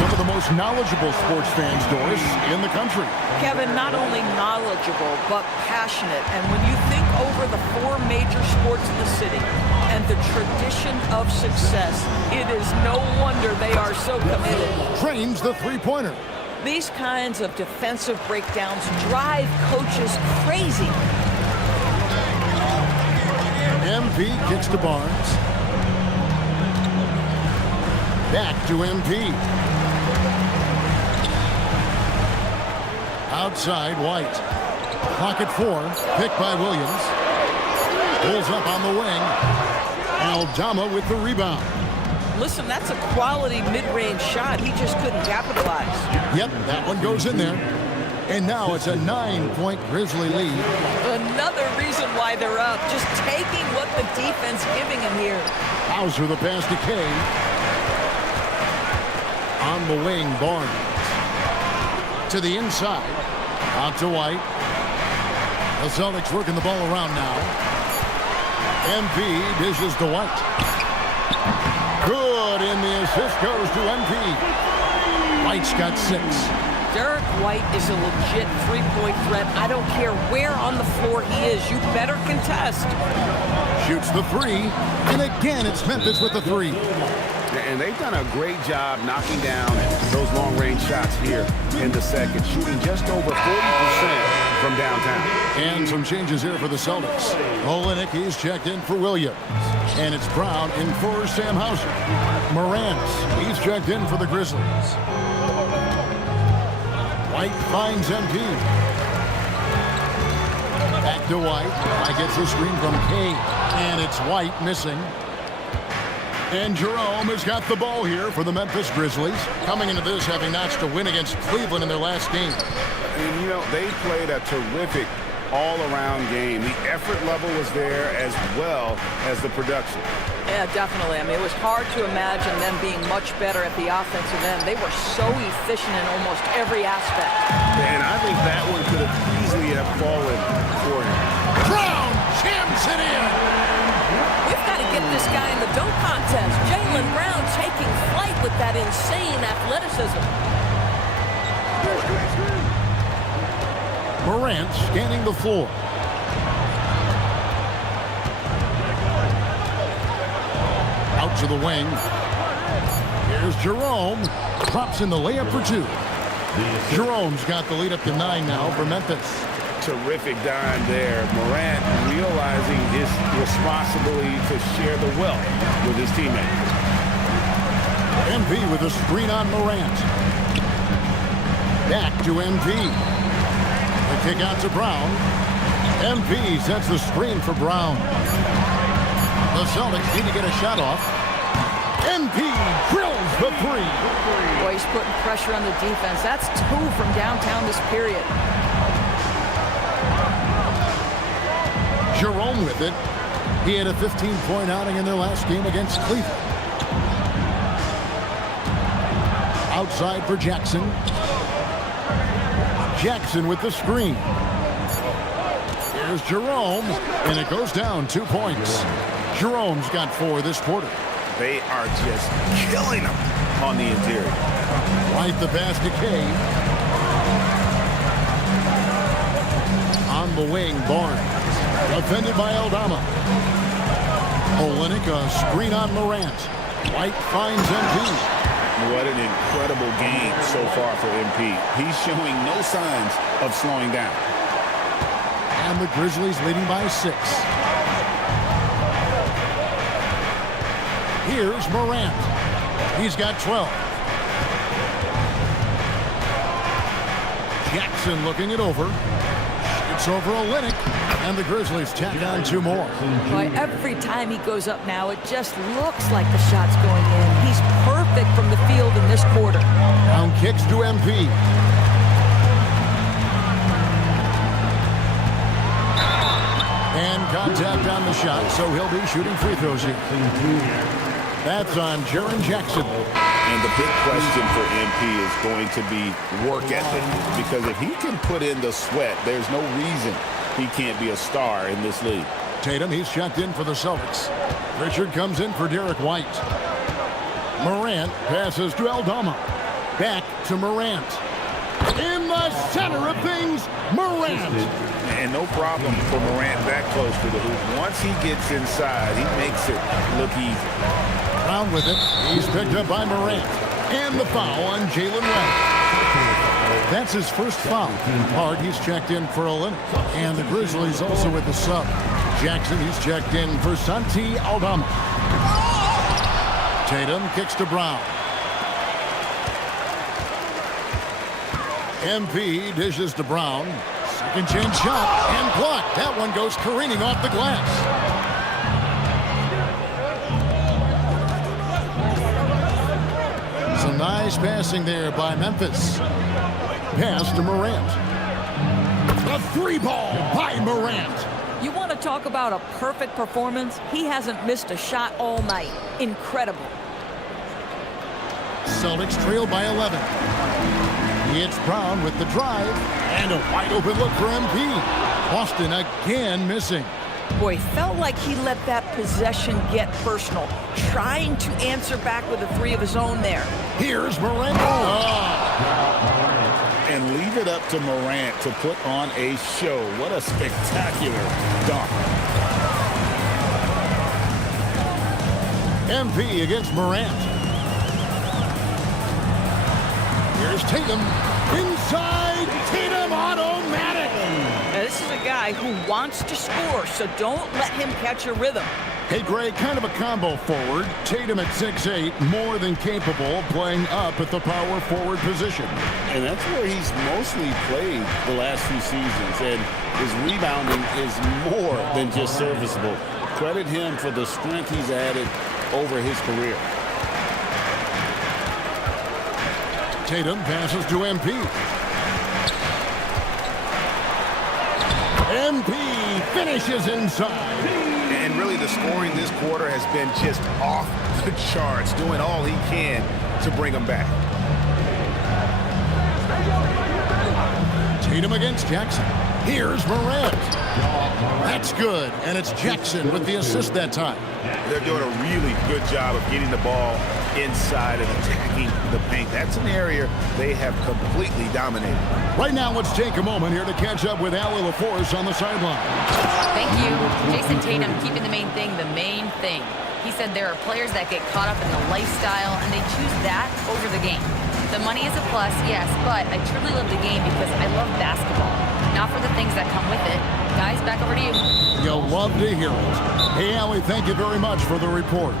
some of the most knowledgeable sports fans, Doris, in the country. Kevin, not only knowledgeable, but passionate. And when you think over the 4 major sports in the city and the tradition of success, it is no wonder they are so committed. Trains the three-pointer. These kinds of defensive breakdowns drive coaches crazy. MP kicks to Barnes. Back to MP. Outside, White. Pocket 4, picked by Williams. Pulls up on the wing. Aldama with the rebound. Listen, that's a quality mid-range shot. He just couldn't capitalize. Yep, that one goes in there. And now it's a 9-point Grizzly lead. Another reason why they're up. Just taking what the defense giving him here. Hauser the pass to Kay. On the wing, Barnes. To the inside. Out to White. The Celtics working the ball around now. MP dishes to White. Good, and the assist goes to MP. White's got 6. Derek White is a legit three-point threat. I don't care where on the floor he is. You better contest. Shoots the 3, and again it's Memphis with the 3. And they've done a great job knocking down those long-range shots here in the second, shooting just over 40% from downtown. And some changes here for the Celtics. Olenek, he's checked in for Williams. And it's Brown in for Sam Hauser. Morant, he's checked in for the Grizzlies. White finds MP. Back to White. I gets a screen from Kay. And it's White missing. And Jerome has got the ball here for the Memphis Grizzlies. Coming into this having notched a win against Cleveland in their last game. And, you know, they played a terrific all-around game. The effort level was there as well as the production. Yeah, definitely. I mean, it was hard to imagine them being much better at the offensive end. They were so efficient in almost every aspect. And I think that one could have easily have fallen for him. Brown jams it in. We've got to get this guy in the dunk contest. Jaylen Brown taking flight with that insane athleticism. Morant scanning the floor. Out to the wing. Here's Jerome. Drops in the layup for 2. Jerome's got the lead up to 9 now for Memphis. Terrific dime there. Morant realizing his responsibility to share the wealth with his teammates. MP with a screen on Morant. Back to MP. The kick out to Brown. MP sets the screen for Brown. The Celtics need to get a shot off. MP drills the 3. Boy, he's putting pressure on the defense. That's 2 from downtown this period. Jerome with it. He had a 15-point outing in their last game against Cleveland. Outside for Jackson. Jackson with the screen. Here's Jerome, and it goes down 2 points. Jerome's got 4 this quarter. They are just killing him on the interior. Right the pass to Kay. On on the wing, Barnes. Defended by Aldama. Olynyk, a screen on Morant. White finds MP. What an incredible game so far for MP. He's showing no signs of slowing down. And the Grizzlies leading by 6. Here's Morant. He's got 12. Jackson looking it over. It's over Olynyk. And the Grizzlies tack on 2 more. Boy, every time he goes up now, it just looks like the shot's going in. He's perfect from the field in this quarter. Down kicks to MP. And contact on the shot, so he'll be shooting free throws here. That's on Jaren Jackson. And the big question for MP is going to be work ethic. Because if he can put in the sweat, there's no reason he can't be a star in this league. Tatum, he's checked in for the Celtics. Richard comes in for Derek White. Morant passes to Aldama. Back to Morant. In the center of things, Morant. And no problem for Morant that close to the hoop. Once he gets inside, he makes it look easy. Brown with it. He's picked up by Morant. And the foul on Jalen West. That's his first foul. Hard, he's checked in for Olynyk. And the Grizzlies also with the sub. Jackson, he's checked in for Santi Aldama. Tatum kicks to Brown. MP dishes to Brown. Second chance shot and blocked. That one goes careening off the glass. Some nice passing there by Memphis. Pass to Morant. A 3-ball by Morant. You want to talk about a perfect performance? He hasn't missed a shot all night. Incredible. Celtics trail by 11. It's Brown with the drive. And a wide open look for MP. Boston again missing. Boy, felt like he let that possession get personal. Trying to answer back with a 3 of his own there. Here's Morant. And leave it up to Morant to put on a show. What a spectacular dunk. MP against Morant. Here's Tatum. Inside. Tatum automatic. Now, this is a guy who wants to score, so don't let him catch a rhythm. Hey, Greg, kind of a combo forward. Tatum at 6'8", more than capable, playing up at the power forward position. And that's where he's mostly played the last few seasons. And his rebounding is more than just serviceable. Credit him for the strength he's added over his career. Tatum passes to MP. MP finishes inside. And really the scoring this quarter has been just off the charts, doing all he can to bring them back. Tatum against Jackson. Here's Morant. That's good, and it's Jackson with the assist that time. They're doing a really good job of getting the ball inside and attacking the paint. That's an area they have completely dominated. Right now, let's take a moment here to catch up with Allie LaForce on the sideline. Thank you. Jason Tatum keeping the main thing the main thing. He said there are players that get caught up in the lifestyle, and they choose that over the game. The money is a plus, yes, but I truly love the game because I love basketball, not for the things that come with it. Guys, back over to you. You'll love to hear it. Hey, Allie, thank you very much for the report.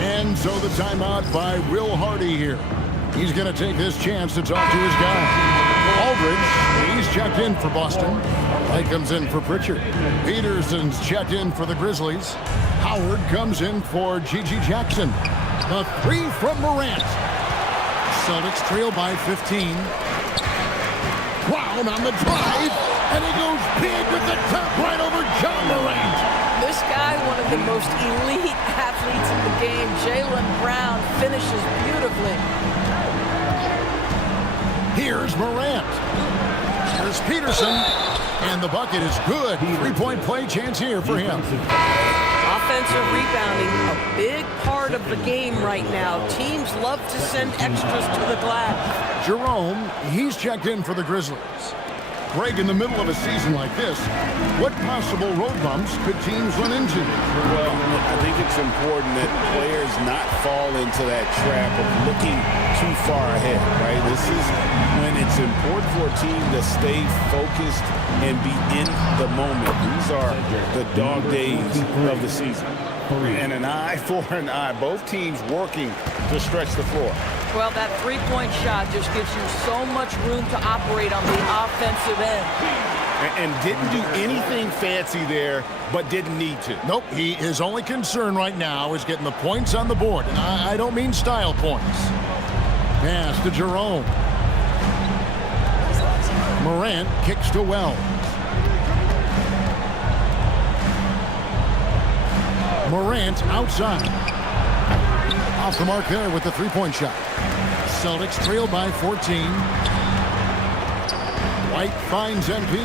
And so the timeout by Will Hardy here. He's going to take this chance to talk to his guy. Aldridge, he's checked in for Boston. White comes in for Pritchard. Peterson's checked in for the Grizzlies. Howard comes in for Gigi Jackson. The 3 from Morant. Celtics trail by 15. Brown on the drive, and he goes big with the top right over John Morant. This guy, one of the most elite athletes in the game, Jalen Brown, finishes beautifully. Here's Morant. Here's Peterson, and the bucket is good. 3-point play chance here for him. Offensive rebounding, a big part of the game right now. Teams love to send extras to the glass. Jerome, he's checked in for the Grizzlies. Greg, in the middle of a season like this, what possible road bumps could teams run into? Well, I think it's important that players not fall into that trap of looking too far ahead, right? This is when it's important for a team to stay focused and be in the moment. These are the dog days of the season. And an eye for an eye. Both teams working to stretch the floor. Well, that three-point shot just gives you so much room to operate on the offensive end. And didn't do anything fancy there, but didn't need to. Nope, his only concern right now is getting the points on the board. And I don't mean style points. Pass to Jerome. Morant kicks to Wells. Morant outside. Off the mark there with the three-point shot. Celtics trail by 14. White finds MP.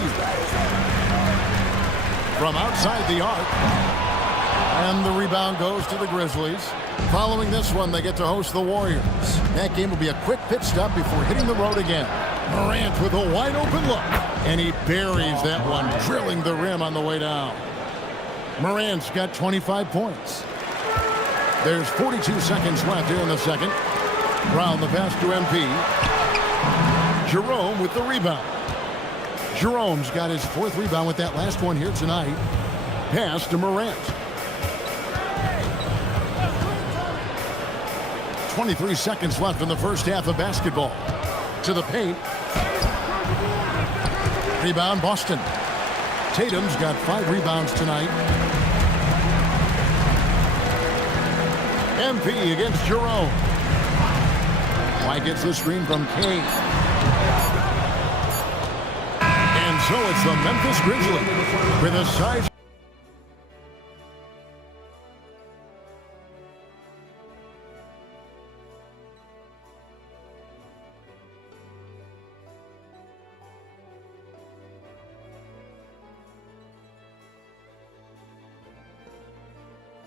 From outside the arc. And the rebound goes to the Grizzlies. Following this one, they get to host the Warriors. That game will be a quick pit stop before hitting the road again. Morant with a wide open look. And he buries that one, drilling the rim on the way down. Morant's got 25 points. There's 42 seconds left here in the second. Brown the pass to MP. Jerome with the rebound. Jerome's got his fourth rebound with that last one here tonight. Pass to Morant. 23 seconds left in the first half of basketball. To the paint. Rebound Boston. Tatum's got 5 rebounds tonight. MP against Jerome. White gets the screen from Kane. And so it's the Memphis Grizzlies with a size.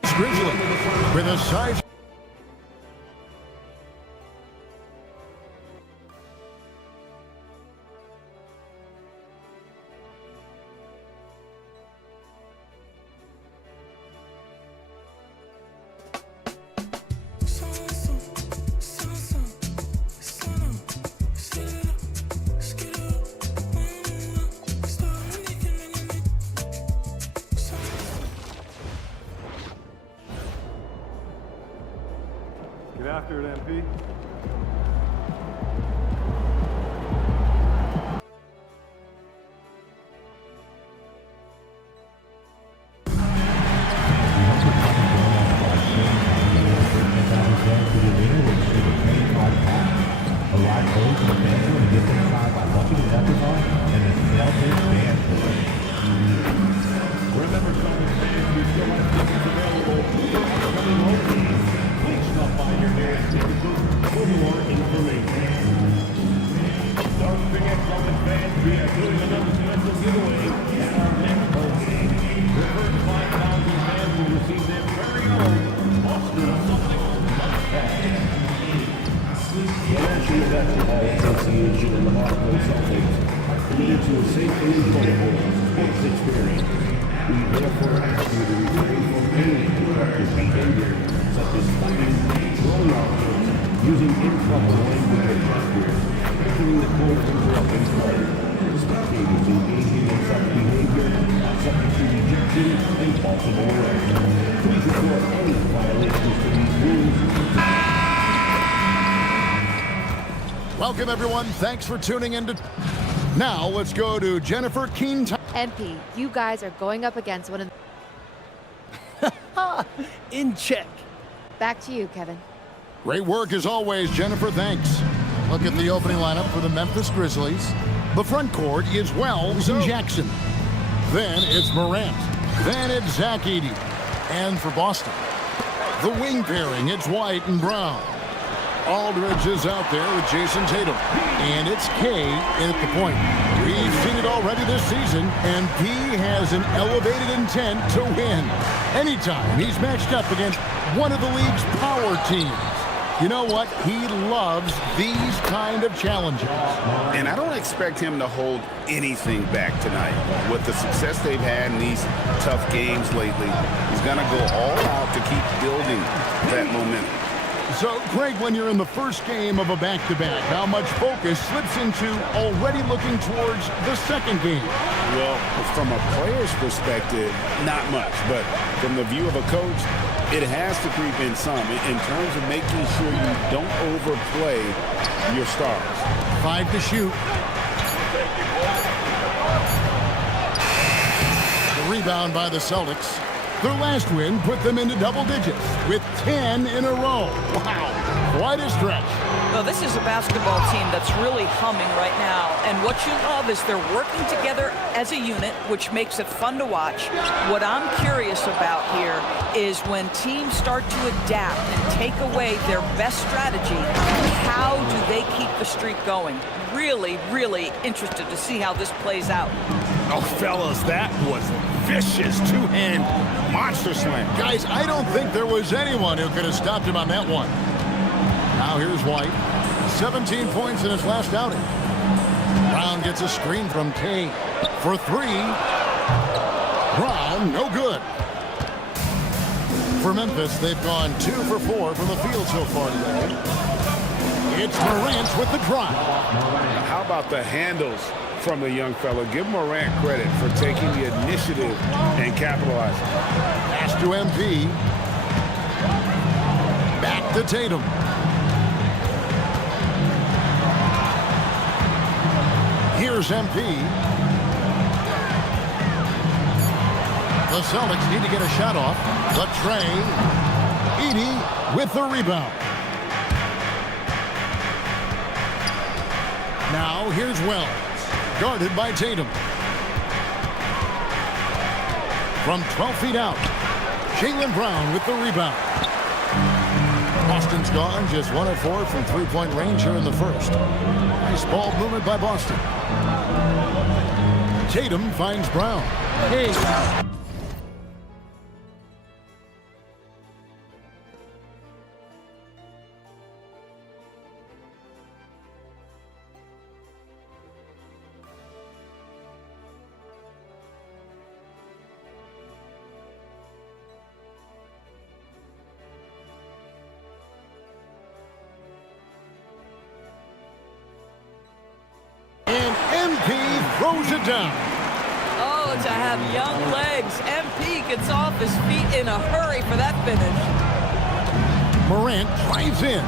Grizzlies with a size. Get after it, MP. Remember, Celtics fans, we still have tickets available for upcoming home games. Please stop by your nearest ticket booth for more information. Don't forget, Celtics fans, we are doing another special giveaway at our next home game. The first 5,000 fans will receive their very own Boston Celtics must-have. The National Basketball Association and the Boston Celtics are committed to a safe and enjoyable sports experience. We therefore ask you to refrain from any disruptive behavior, such as fighting, throwing objects, using improper language or gestures, entering the court or interrupting play. Spectators engaging in such behavior are subject to rejection and possible arrest. Please report any violations to these rules. Welcome, everyone. Thanks for tuning in. Now, let's go to Jennifer Keene. MP, you guys are going up against one of In check. Back to you, Kevin. Great work as always, Jennifer. Thanks. Look at the opening lineup for the Memphis Grizzlies. The front court is Wells and Jackson. Then it's Morant. Then it's Zach Edey. And for Boston, the wing pairing, it's White and Brown. Aldridge is out there with Jason Tatum. And it's Kay in at the point. We've seen it already this season, and he has an elevated intent to win. Anytime he's matched up against one of the league's power teams. You know what? He loves these kind of challenges. And I don't expect him to hold anything back tonight. With the success they've had in these tough games lately, he's going to go all out to keep building that momentum. So, Craig, when you're in the first game of a back-to-back, how much focus slips into already looking towards the second game? Well, from a player's perspective, not much. But from the view of a coach, it has to creep in some in terms of making sure you don't overplay your stars. 5 to shoot. The rebound by the Celtics. Their last win put them into double digits with 10 in a row. Wow, quite a stretch. Well, this is a basketball team that's really humming right now. And what you love is they're working together as a unit, which makes it fun to watch. What I'm curious about here is when teams start to adapt and take away their best strategy, how do they keep the streak going? Really, really interested to see how this plays out. Oh, fellas, that was vicious two-hand monster slam. Guys, I don't think there was anyone who could have stopped him on that one. Now here's White. 17 points in his last outing. Brown gets a screen from Kay for 3. Brown, no good. For Memphis, they've gone 2 for 4 from the field so far today. It's Morant with the drive. How about the handles from the young fella? Give Morant credit for taking the initiative and capitalizing. Pass to MP. Back to Tatum. Here's MP. The Celtics need to get a shot off. The tray. Edey with the rebound. Now here's Wells. Guarded by Tatum. From 12 feet out. Jaylen Brown with the rebound. Boston's gone just 1 of 4 from three-point range here in the first. Nice ball movement by Boston. Tatum finds Brown. Hey. Throws it down. Oh, to have young legs. MP gets off his feet in a hurry for that finish. Morant drives in.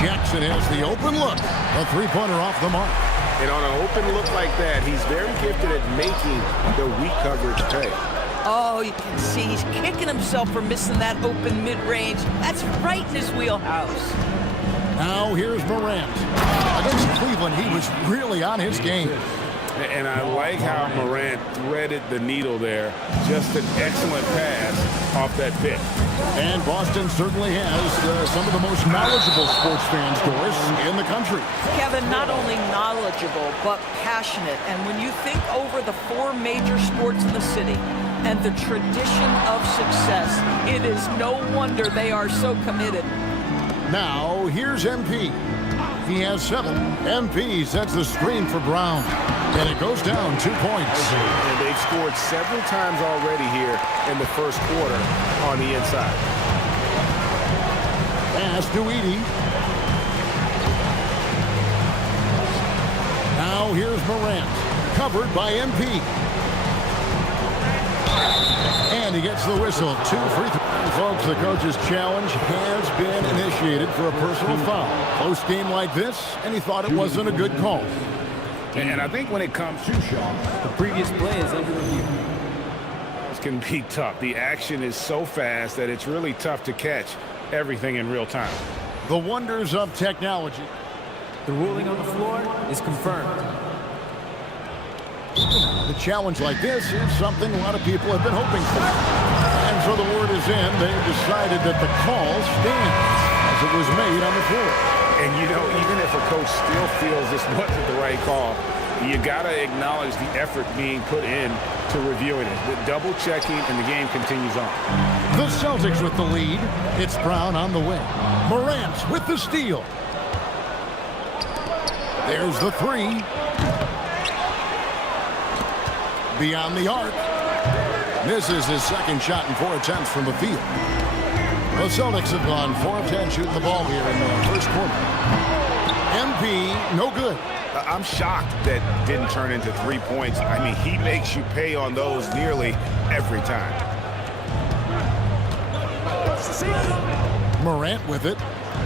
Jackson has the open look. A three-pointer off the mark. And on an open look like that, he's very gifted at making the weak coverage pay. Oh, you can see he's kicking himself for missing that open mid-range. That's right in his wheelhouse. Now here's Morant. Against Cleveland, he was really on his game. And I like how Morant threaded the needle there. Just an excellent pass off that pick. And Boston certainly has some of the most knowledgeable sports fans, Doris, in the country. Kevin, not only knowledgeable, but passionate. And when you think over the 4 major sports in the city and the tradition of success, it is no wonder they are so committed. Now, here's MP. He has 7. MP sets the screen for Brown. And it goes down 2 points. And they've scored several times already here in the first quarter on the inside. Pass to Edey. Now here's Morant. Covered by MP. And he gets the whistle. 2 free throws. Folks, the coach's challenge has been initiated for a personal foul. Close game like this, and he thought it wasn't a good call. And I think when it comes to shots, the previous play is under review. This can be tough. The action is so fast that it's really tough to catch everything in real time. The wonders of technology. The ruling on the floor is confirmed. The challenge like this is something a lot of people have been hoping for. And so the word is in. They've decided that the call stands as it was made on the floor. And, you know, even if a coach still feels this wasn't the right call, You got to acknowledge the effort being put in to reviewing it. The double checking, and the game continues on. The Celtics with the lead. It's Brown on the wing. Morant with the steal. There's the three. Beyond the arc. Misses his second shot in 4 attempts from the field. The Celtics have gone 4 of 10 shooting the ball here in the first quarter. MP, no good. I'm shocked that didn't turn into 3 points. I mean, he makes you pay on those nearly every time. Morant with it.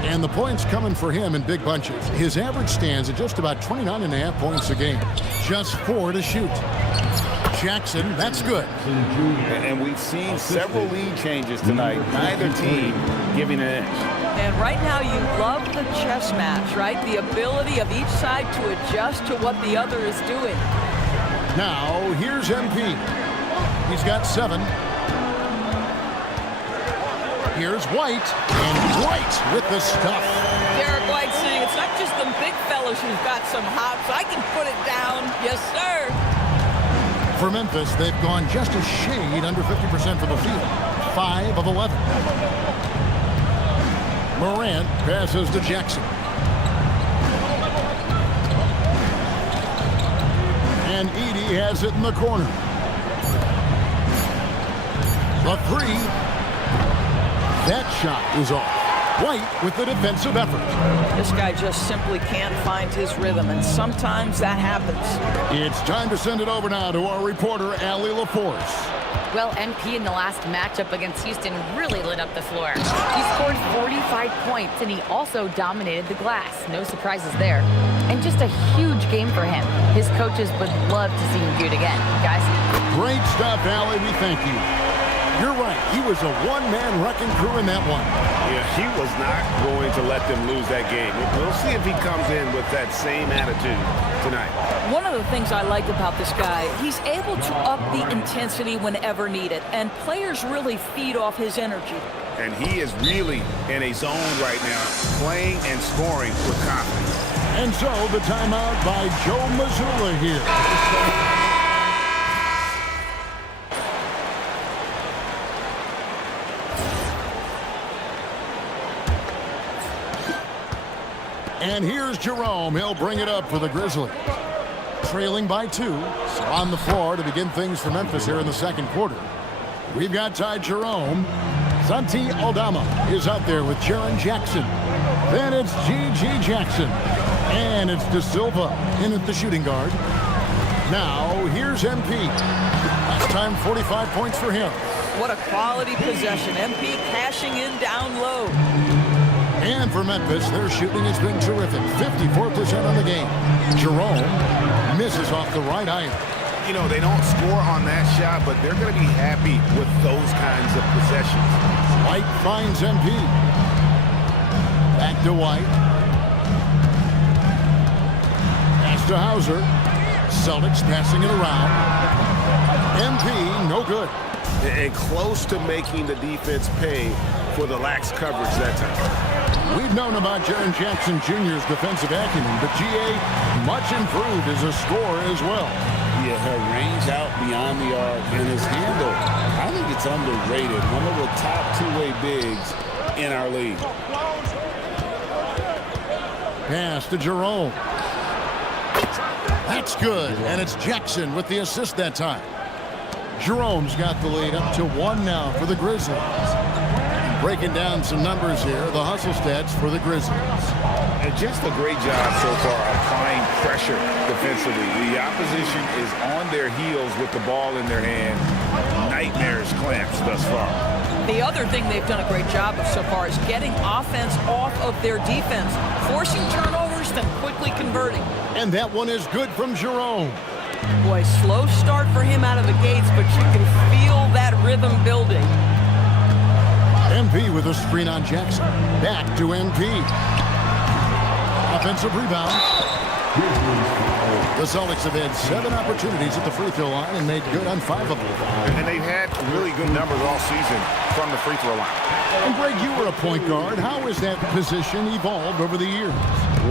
And the points coming for him in big bunches. His average stands at just about 29.5 points a game. Just 4 to shoot. Jackson, that's good. And we've seen several lead changes tonight. Neither team giving an edge. And right now you love the chess match, right? The ability of each side to adjust to what the other is doing. Now, here's MP. He's got 7. Here's White, and White with the stuff. Derek White saying it's not just the big fellas who've got some hops. I can put it down. Yes, sir. For Memphis, they've gone just a shade under 50% from the field. 5 of 11. Morant passes to Jackson. And Edey has it in the corner. The 3. That shot is off. White with the defensive effort. This guy just simply can't find his rhythm, and sometimes that happens. It's time to send it over now to our reporter, Allie LaForce. Well, NP in the last matchup against Houston really lit up the floor. He scored 45 points, and he also dominated the glass. No surprises there. And just a huge game for him. His coaches would love to see him do it again. Guys? Great stuff, Allie. We thank you. You're right. He was a one-man wrecking crew in that one. Yeah, he was not going to let them lose that game. We'll see if he comes in with that same attitude tonight. One of the things I like about this guy, he's able to up the intensity whenever needed, and players really feed off his energy. And he is really in a zone right now, playing and scoring with confidence. And so the timeout by Joe Mazzulla here. And here's Jerome. He'll bring it up for the Grizzlies. Trailing by 2. So on the floor to begin things for Memphis here in the second quarter. We've got Ty Jerome. Santi Aldama is out there with Jaren Jackson. Then it's G.G. Jackson. And it's De Silva in at the shooting guard. Now here's MP. Last time 45 points for him. What a quality possession. MP cashing in down low. And for Memphis, their shooting has been terrific. 54% on the game. Jerome misses off the right iron. You know, they don't score on that shot, but they're going to be happy with those kinds of possessions. White finds MP. Back to White. Pass to Hauser. Celtics passing it around. MP, no good. And close to making the defense pay for the lax coverage that time. We've known about Jaren Jackson Jr.'s defensive acumen, but G.A. much improved as a scorer as well. Yeah, her range out beyond the arc and his handle, I think it's underrated. One of the top two-way bigs in our league. Pass to Jerome. That's good, and it's Jackson with the assist that time. Jerome's got the lead up to 1 now for the Grizzlies. Breaking down some numbers here, the hustle stats for the Grizzlies. And just a great job so far applying pressure defensively. The opposition is on their heels with the ball in their hand. Nightmares clamps thus far. The other thing they've done a great job of so far is getting offense off of their defense, forcing turnovers, then quickly converting. And that one is good from Jerome. Boy, slow start for him out of the gates, but you can feel that rhythm building. MP with a screen on Jackson. Back to MP. Offensive rebound. The Celtics have had 7 opportunities at the free throw line and made good on 5 of them. And they've had really good numbers all season from the free throw line. And Greg, you were a point guard. How has that position evolved over the years?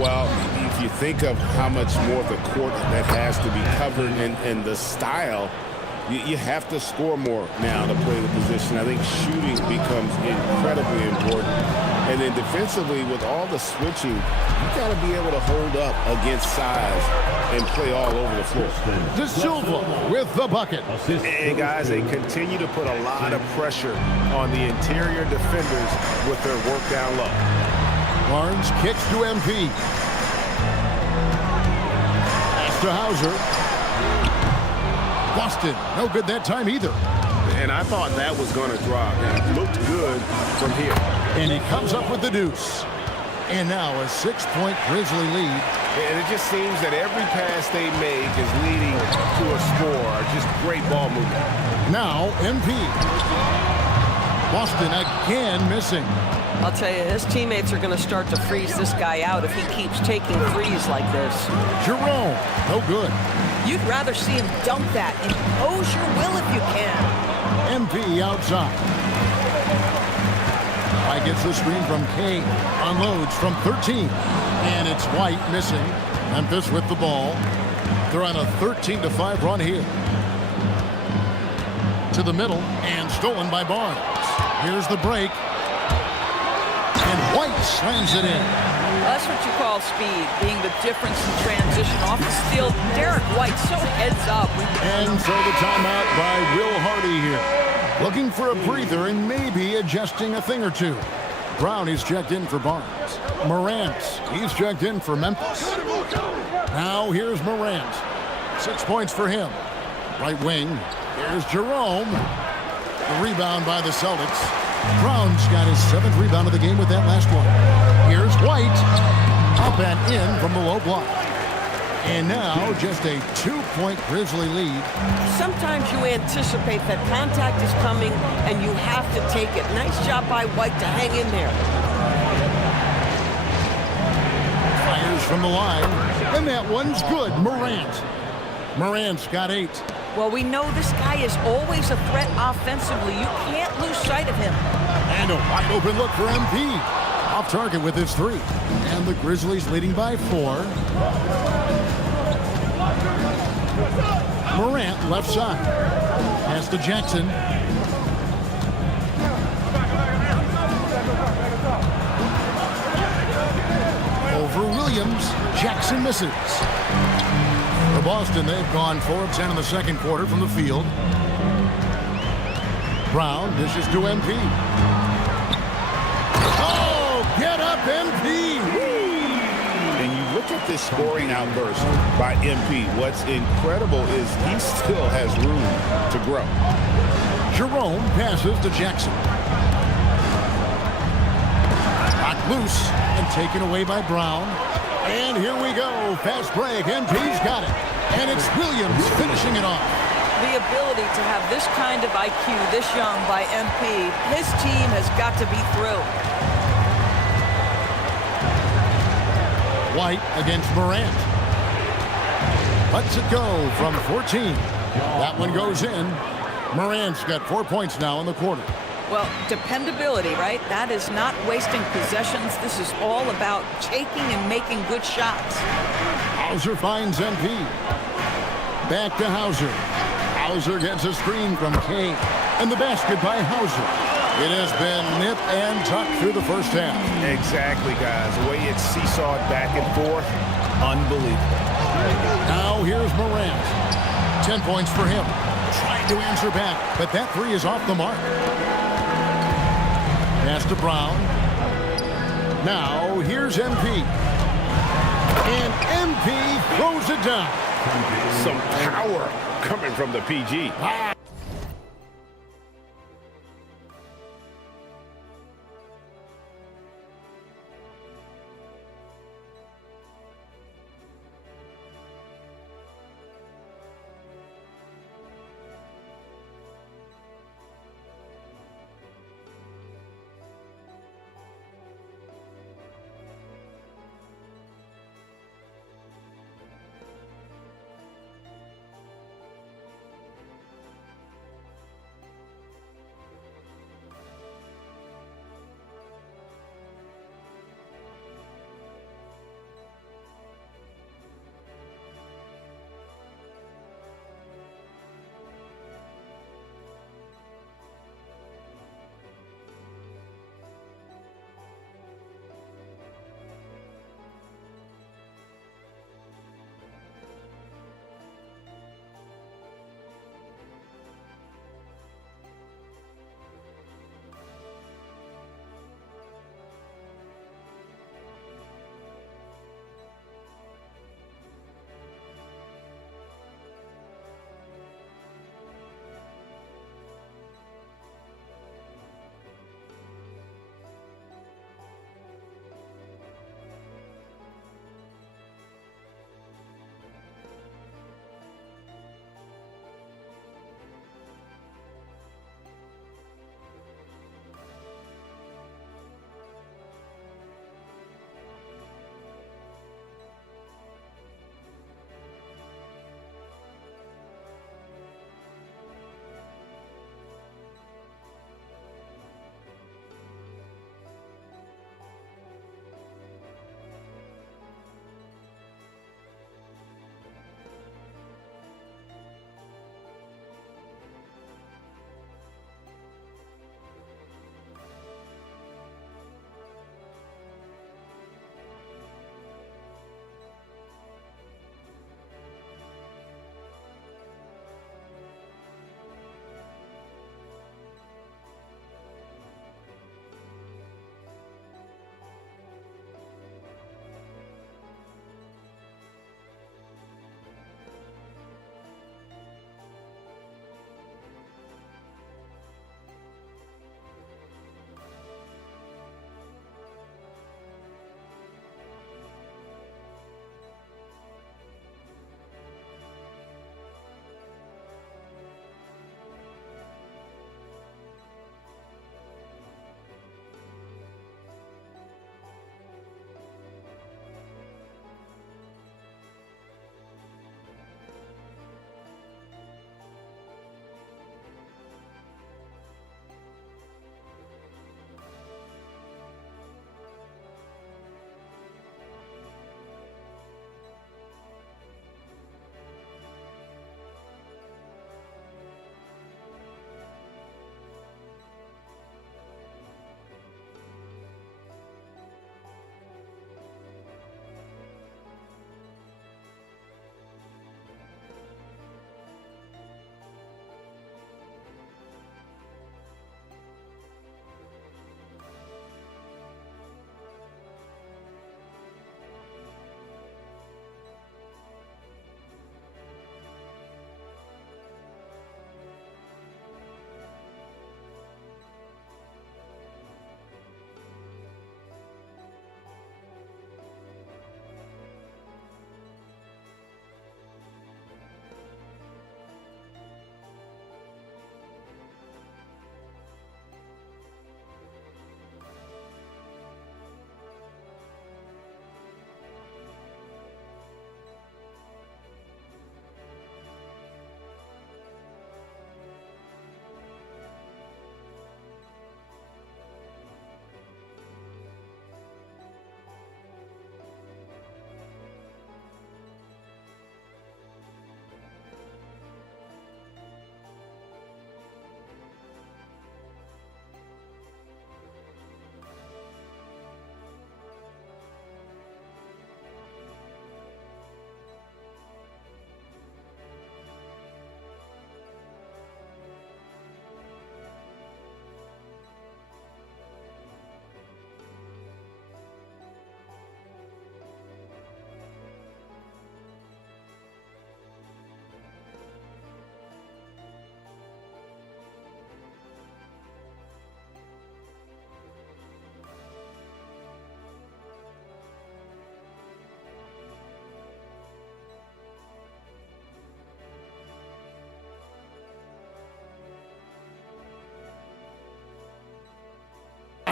Well, if you think of how much more of the court that has to be covered and the style, you have to score more now to play the position. I think shooting becomes incredibly important. And then defensively, with all the switching, you got to be able to hold up against size and play all over the floor. De Silva with the bucket. And guys, they continue to put a lot of pressure on the interior defenders with their work down low. Barnes kicks to MP. Pass to Hauser. Boston, no good that time either. And I thought that was going to drop. It looked good from here. And he comes up with the deuce. And now a 6-point Grizzly lead. And it just seems that every pass they make is leading to a score. Just great ball movement. Now MP. Boston again missing. I'll tell you, his teammates are going to start to freeze this guy out if he keeps taking threes like this. Jerome, no good. You'd rather see him dunk that. Impose your will if you can. MP outside. White gets the screen from Kane. Unloads from 13. And it's White missing. Memphis with the ball. They're on a 13-5 run here. To the middle and stolen by Barnes. Here's the break. And White slams it in. That's what you call speed, being the difference in transition off the steal. Derek White so heads up. And so the timeout by Will Hardy here. Looking for a breather and maybe adjusting a thing or two. Brown is checked in for Barnes. Morant, he's checked in for Memphis. Now here's Morant. 6 points for him. Right wing. Here's Jerome. The rebound by the Celtics. Brown's got his 7th rebound of the game with that last one. Here's White. Up and in from the low block. And now just a 2-point Grizzly lead. Sometimes you anticipate that contact is coming and you have to take it. Nice job by White to hang in there. Fires from the line. And that one's good. Morant. Morant's got 8. Well, we know this guy is always a threat offensively. You can't lose sight of him. And a wide open look for MP. Off target with his 3. And the Grizzlies leading by 4. Morant left side. Pass to Jackson. Over Williams. Jackson misses. For Boston, they've gone 4 of 10 in the second quarter from the field. Brown dishes to MP. Oh, get up, MP! And you look at this scoring outburst by MP. What's incredible is he still has room to grow. Jerome passes to Jackson. Knocked loose and taken away by Brown. And here we go. Fast break. MP's got it. And it's Williams finishing it off. The ability to have this kind of IQ this young by MP, his team has got to be thrilled. White against Morant. Lets it go from 14. That one goes in. Morant's got 4 points now in the quarter. Well, dependability, right? That is not wasting possessions. This is all about taking and making good shots. Hauser finds MP. Back to Hauser. Hauser gets a screen from Kane. And the basket by Hauser. It has been nip and tuck through the first half. Exactly, guys. The way it's seesawed back and forth, unbelievable. Now here's Morant. 10 points for him. Trying to answer back, but that 3 is off the mark. Pass to Brown. Now here's MP. And MP throws it down. Some power coming from the PG.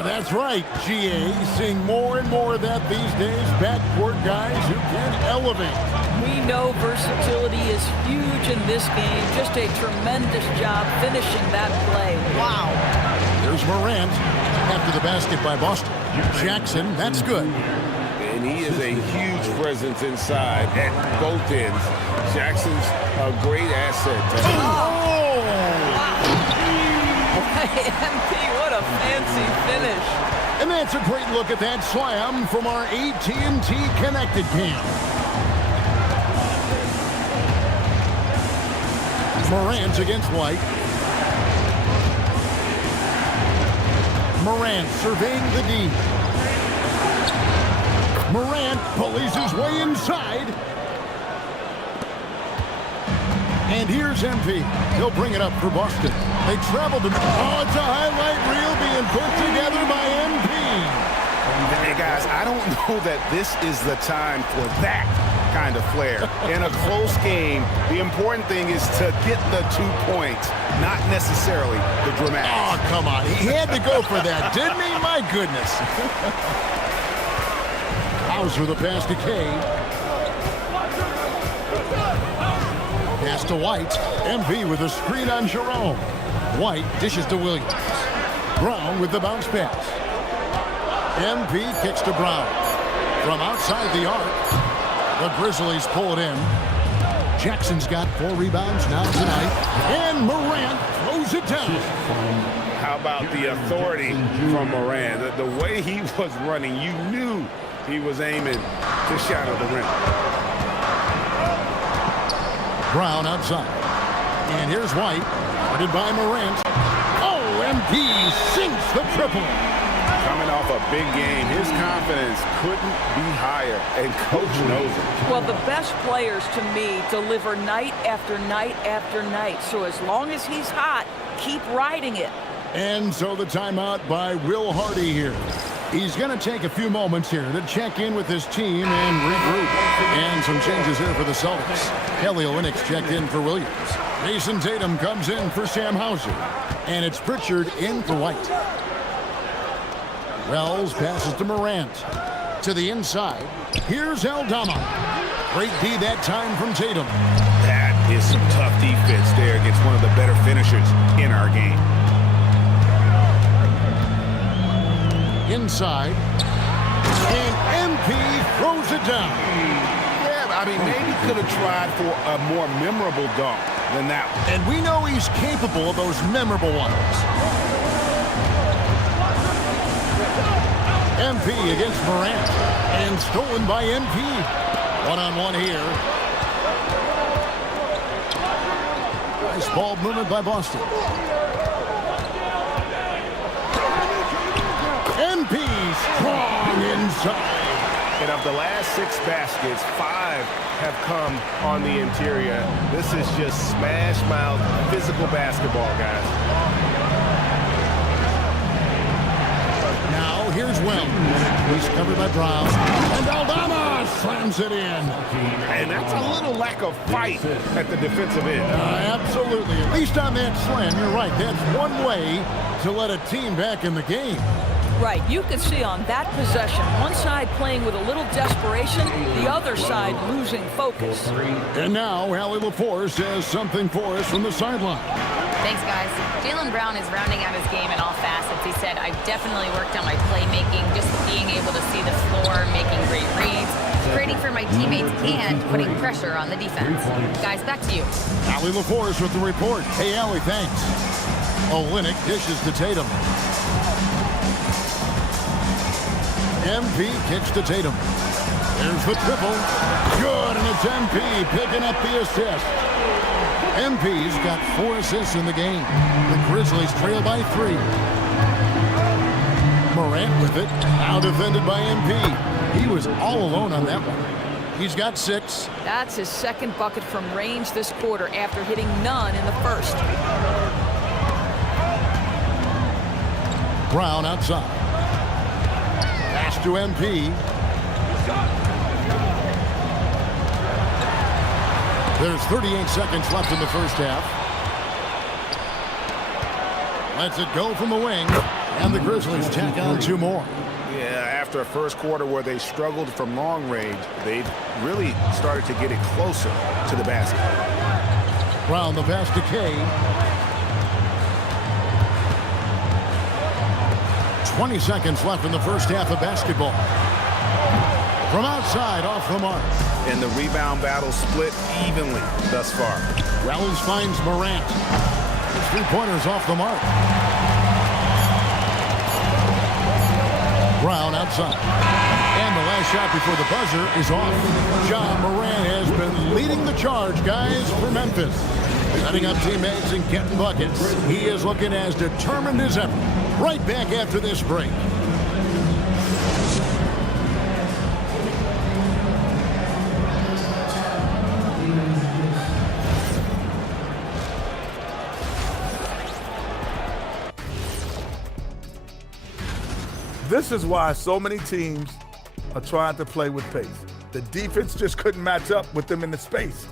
That's right, GA. Seeing more and more of that these days. Backcourt guys who can elevate. We know versatility is huge in this game. Just a tremendous job finishing that play. Wow. Here's Morant after the basket by Boston. Jackson, that's good. And he is a huge presence inside at both ends. Jackson's a great asset. MP, what a fancy finish. And that's a great look at that slam from our AT&T Connected Cam. Morant against White. Morant surveying the D. Morant pulleys his way inside. And here's MP. He'll bring it up for Boston. They traveled to... Oh, it's a highlight reel being put together by MP. Hey, guys, I don't know that this is the time for that kind of flair. In a close game, the important thing is to get the 2 points, not necessarily the dramatics. Oh, come on. He had to go for that, didn't he? My goodness. Hauser the pass to Kay. Pass to White. MP with a screen on Jerome. White dishes to Williams. Brown with the bounce pass. MP kicks to Brown. From outside the arc, the Grizzlies pull it in. Jackson's got 4 rebounds now tonight. And Morant throws it down. How about the authority from Morant? The way he was running, you knew he was aiming to shadow the rim. Brown outside. And here's White. Guarded by Morant. Oh, MP sinks the triple. Coming off a big game, his confidence couldn't be higher, and Coach knows it. Well, the best players, to me, deliver night after night after night. So as long as he's hot, keep riding it. And so the timeout by Will Hardy here. He's going to take a few moments here to check in with his team and regroup. And some changes here for the Celtics. Kelly Olynyk checked in for Williams. Jason Tatum comes in for Sam Hauser. And it's Pritchard in for White. Wells passes to Morant. To the inside. Here's Aldama. Great D that time from Tatum. That is some tough defense there against one of the better finishers in our game. Inside. And MP throws it down. Yeah, I mean, maybe could have tried for a more memorable dunk than that one. And we know he's capable of those memorable ones. MP against Morant. And stolen by MP. One-on-one here. Nice ball movement by Boston. MP strong inside. And of the last 6 baskets, 5 have come on the interior. This is just smash mouth physical basketball, guys. Now here's Wells. He's covered by Brown. And Aldama slams it in. And that's a little lack of fight at the defensive end. Absolutely. At least on that slam, you're right. That's one way to let a team back in the game. Right, you could see on that possession, one side playing with a little desperation, the other side losing focus. And now, Allie LaForce has something for us from the sideline. Thanks, guys. Jaylen Brown is rounding out his game in all facets. He said, I've definitely worked on my playmaking, just being able to see the floor, making great reads, creating for my teammates, and putting pressure on the defense. Guys, back to you. Allie LaForce with the report. Hey, Allie, thanks. Olynyk dishes to Tatum. MP kicks to Tatum. There's the triple. Good, and it's MP picking up the assist. MP's got 4 assists in the game. The Grizzlies trail by 3. Morant with it. Now defended by MP. He was all alone on that one. He's got 6. That's his second bucket from range this quarter after hitting none in the first. Brown outside. Pass to MP. There's 38 seconds left in the first half. Lets it go from the wing. And the Grizzlies tack on 2 more. Yeah, after a first quarter where they struggled from long range, they really started to get it closer to the basket. Brown, the pass to Kay. 20 seconds left in the first half of basketball. From outside, off the mark. And the rebound battle split evenly thus far. Wells finds Morant. His 3-pointers off the mark. Brown outside. And the last shot before the buzzer is off. John Morant has been leading the charge, guys, for Memphis. Setting up teammates and getting buckets. He is looking as determined as ever. Right back after this break. This is why so many teams are trying to play with pace. The defense just couldn't match up with them in the space.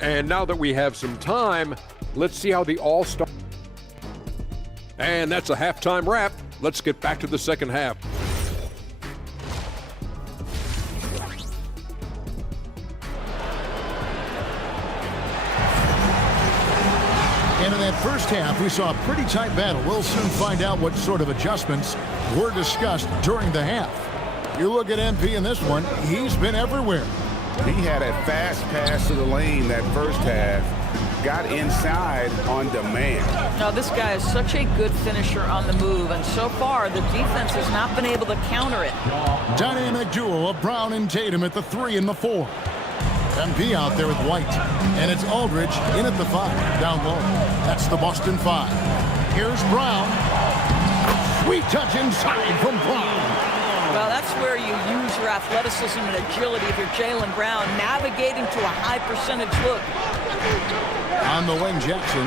And now that we have some time, let's see how the All-Star... And that's a halftime wrap. Let's get back to the second half. And in that first half, we saw a pretty tight battle. We'll soon find out what sort of adjustments were discussed during the half. You look at MP in this one, he's been everywhere. He had a fast pass to the lane that first half. Got inside on demand. Now, this guy is such a good finisher on the move, and so far, the defense has not been able to counter it. Dynamic duo of Brown and Tatum at the 3 and the 4. MP out there with White. And it's Aldridge in at the 5, down low. That's the Boston 5. Here's Brown. Sweet touch inside from Brown. Well, that's where you use your athleticism and agility if you're Jaylen Brown, navigating to a high percentage look. On the wing, Jackson.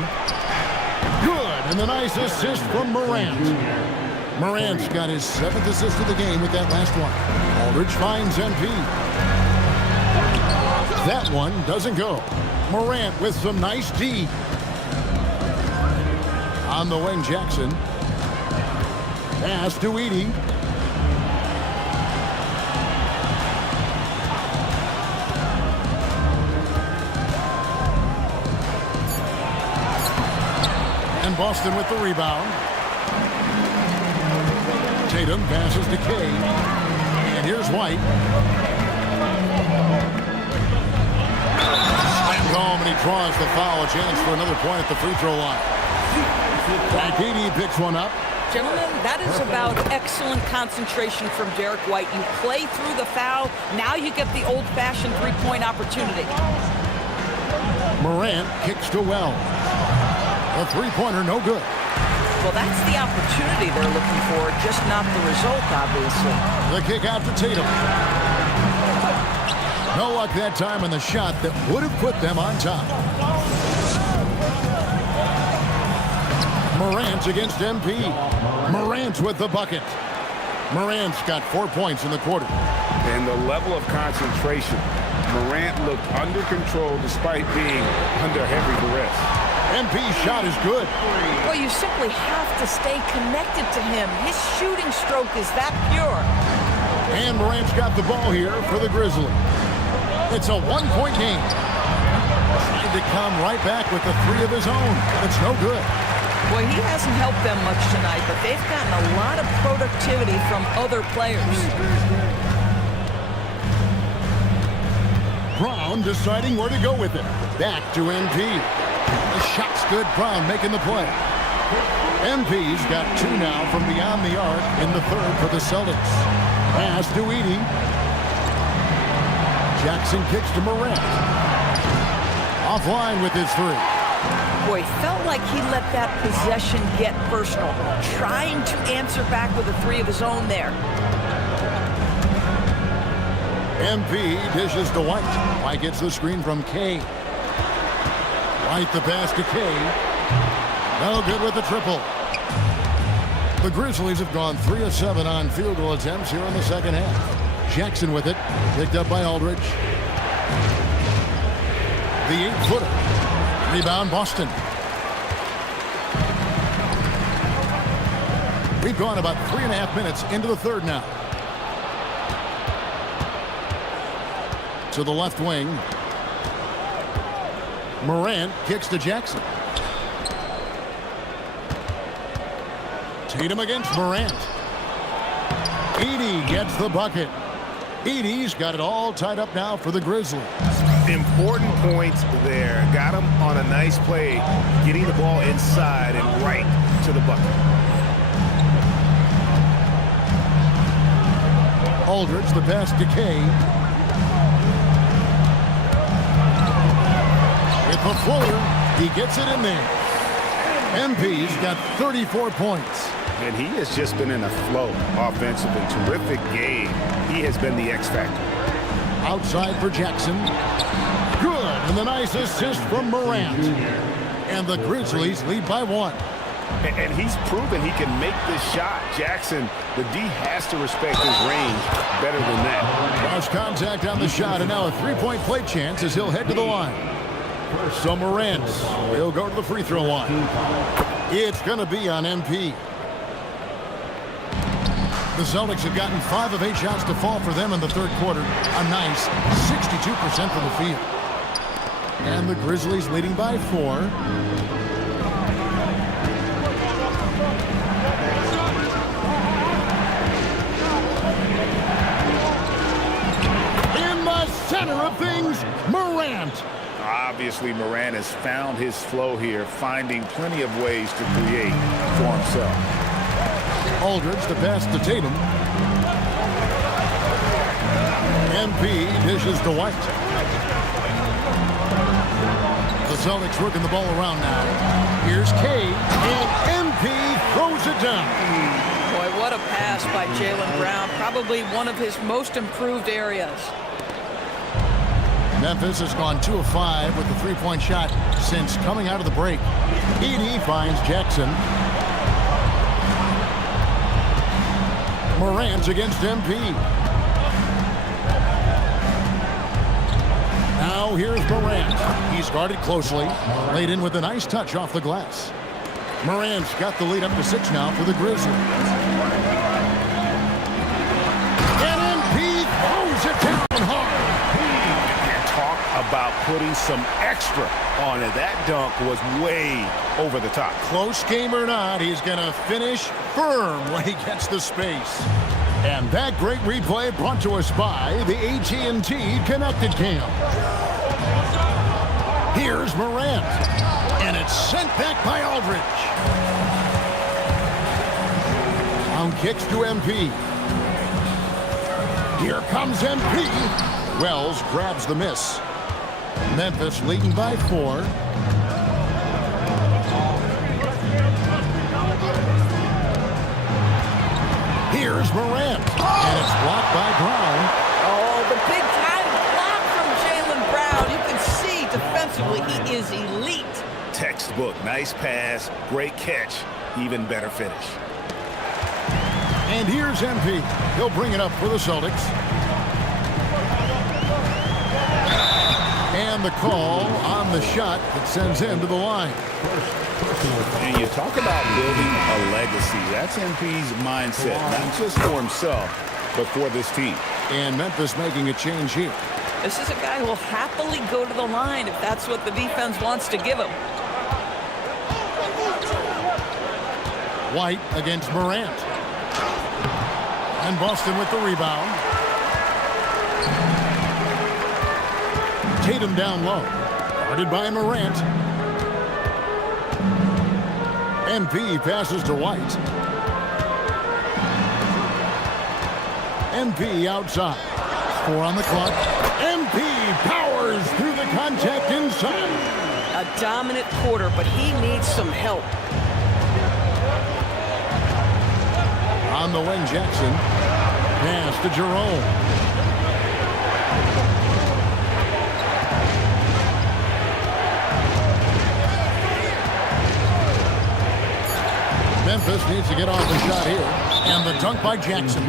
Good, and the nice assist from Morant. Morant's got his 7th assist of the game with that last one. Aldridge finds MP. That one doesn't go. Morant with some nice D. On the wing, Jackson. Pass to Edie. And Boston with the rebound. Tatum passes to Kay. And here's White. Slammed home, and he draws the foul. A chance for another point at the free throw line. Edie picks one up. Gentlemen, that is about excellent concentration from Derek White. You play through the foul. Now you get the old-fashioned three-point opportunity. Morant kicks to Wells. A three-pointer, no good. Well, that's the opportunity they're looking for, just not the result, obviously. The kick out to Tatum. No luck that time on the shot that would have put them on top. Morant against MP. Morant with the bucket. Morant's got 4 points in the quarter. And the level of concentration. Morant looked under control despite being under heavy duress. MP's shot is good. Well, you simply have to stay connected to him. His shooting stroke is that pure. And Morant's got the ball here for the Grizzlies. It's a one-point game. Trying to come right back with the 3 of his own. It's no good. Boy, he hasn't helped them much tonight, but they've gotten a lot of productivity from other players. Brown deciding where to go with it. Back to MP. The shot's good. Brown making the play. MP's got 2 now from beyond the arc in the third for the Celtics. Pass to Edie. Jackson kicks to Morant. Offline with his 3. Boy, felt like he let that possession get personal, trying to answer back with a 3 of his own there. MP dishes to White. White gets the screen from Kay. White the pass to Kay. No good with the triple. The Grizzlies have gone 3 of 7 on field goal attempts here in the second half. Jackson with it. Picked up by Aldridge. The 8-footer. Rebound Boston. We've gone about 3.5 minutes into the third now. To the left wing. Morant kicks to Jackson. Tatum against Morant. Edey gets the bucket. Edey's got it all tied up now for the Grizzlies. Important points there. Got him on a nice play, getting the ball inside and right to the bucket. Aldridge, the pass to Kay. With the floater, he gets it in there. MP's got 34 points. And he has just been in a flow offensively. Terrific game. He has been the X factor. Outside for Jackson. Good, and the nice assist from Morant. And the Grizzlies lead by 1. And he's proven he can make this shot. Jackson, the D has to respect his range better than that. Cross contact on the shot, and now a three-point play chance as he'll head to the line. So Morant will go to the free throw line. It's going to be on MP. The Celtics have gotten 5 of 8 shots to fall for them in the third quarter. A nice 62% from the field. And the Grizzlies leading by 4. In the center of things, Morant. Obviously, Morant has found his flow here, finding plenty of ways to create for himself. Aldridge, the pass to Tatum. MP dishes to White. The Celtics working the ball around now. Here's Kay, and MP throws it down. Boy, what a pass by Jaylen Brown. Probably one of his most improved areas. Memphis has gone 2 of 5 with the three-point shot since coming out of the break. Edey finds Jackson. Morant against MP. Now here's Morant. He's guarded closely. Laid in with a nice touch off the glass. Morant's got the lead up to 6 now for the Grizzlies. And MP throws it down hard. Talk about putting some extra on it. That dunk was way over the top. Close game or not, he's going to finish firm when he gets the space. And that great replay brought to us by the AT&T Connected Cam. Here's Morant. And it's sent back by Aldridge. On kicks to MP. Here comes MP. Wells grabs the miss. Memphis leading by 4. Here's Morant. And it's blocked by Brown. Oh, the big time block from Jaylen Brown. You can see defensively he is elite. Textbook. Nice pass. Great catch. Even better finish. And here's MP. He'll bring it up for the Celtics. And the call on the shot that sends him to the line. And you talk about building a legacy. That's MP's mindset, not just for himself, but for this team. And Memphis making a change here. This is a guy who will happily go to the line if that's what the defense wants to give him. White against Morant. And Boston with the rebound. Tatum down low. Guarded by Morant. MP passes to White. MP outside. 4 on the clock. MP powers through the contact inside. A dominant quarter, but he needs some help. On the wing, Jackson. Pass to Jerome. Memphis needs to get off the shot here. And the dunk by Jackson.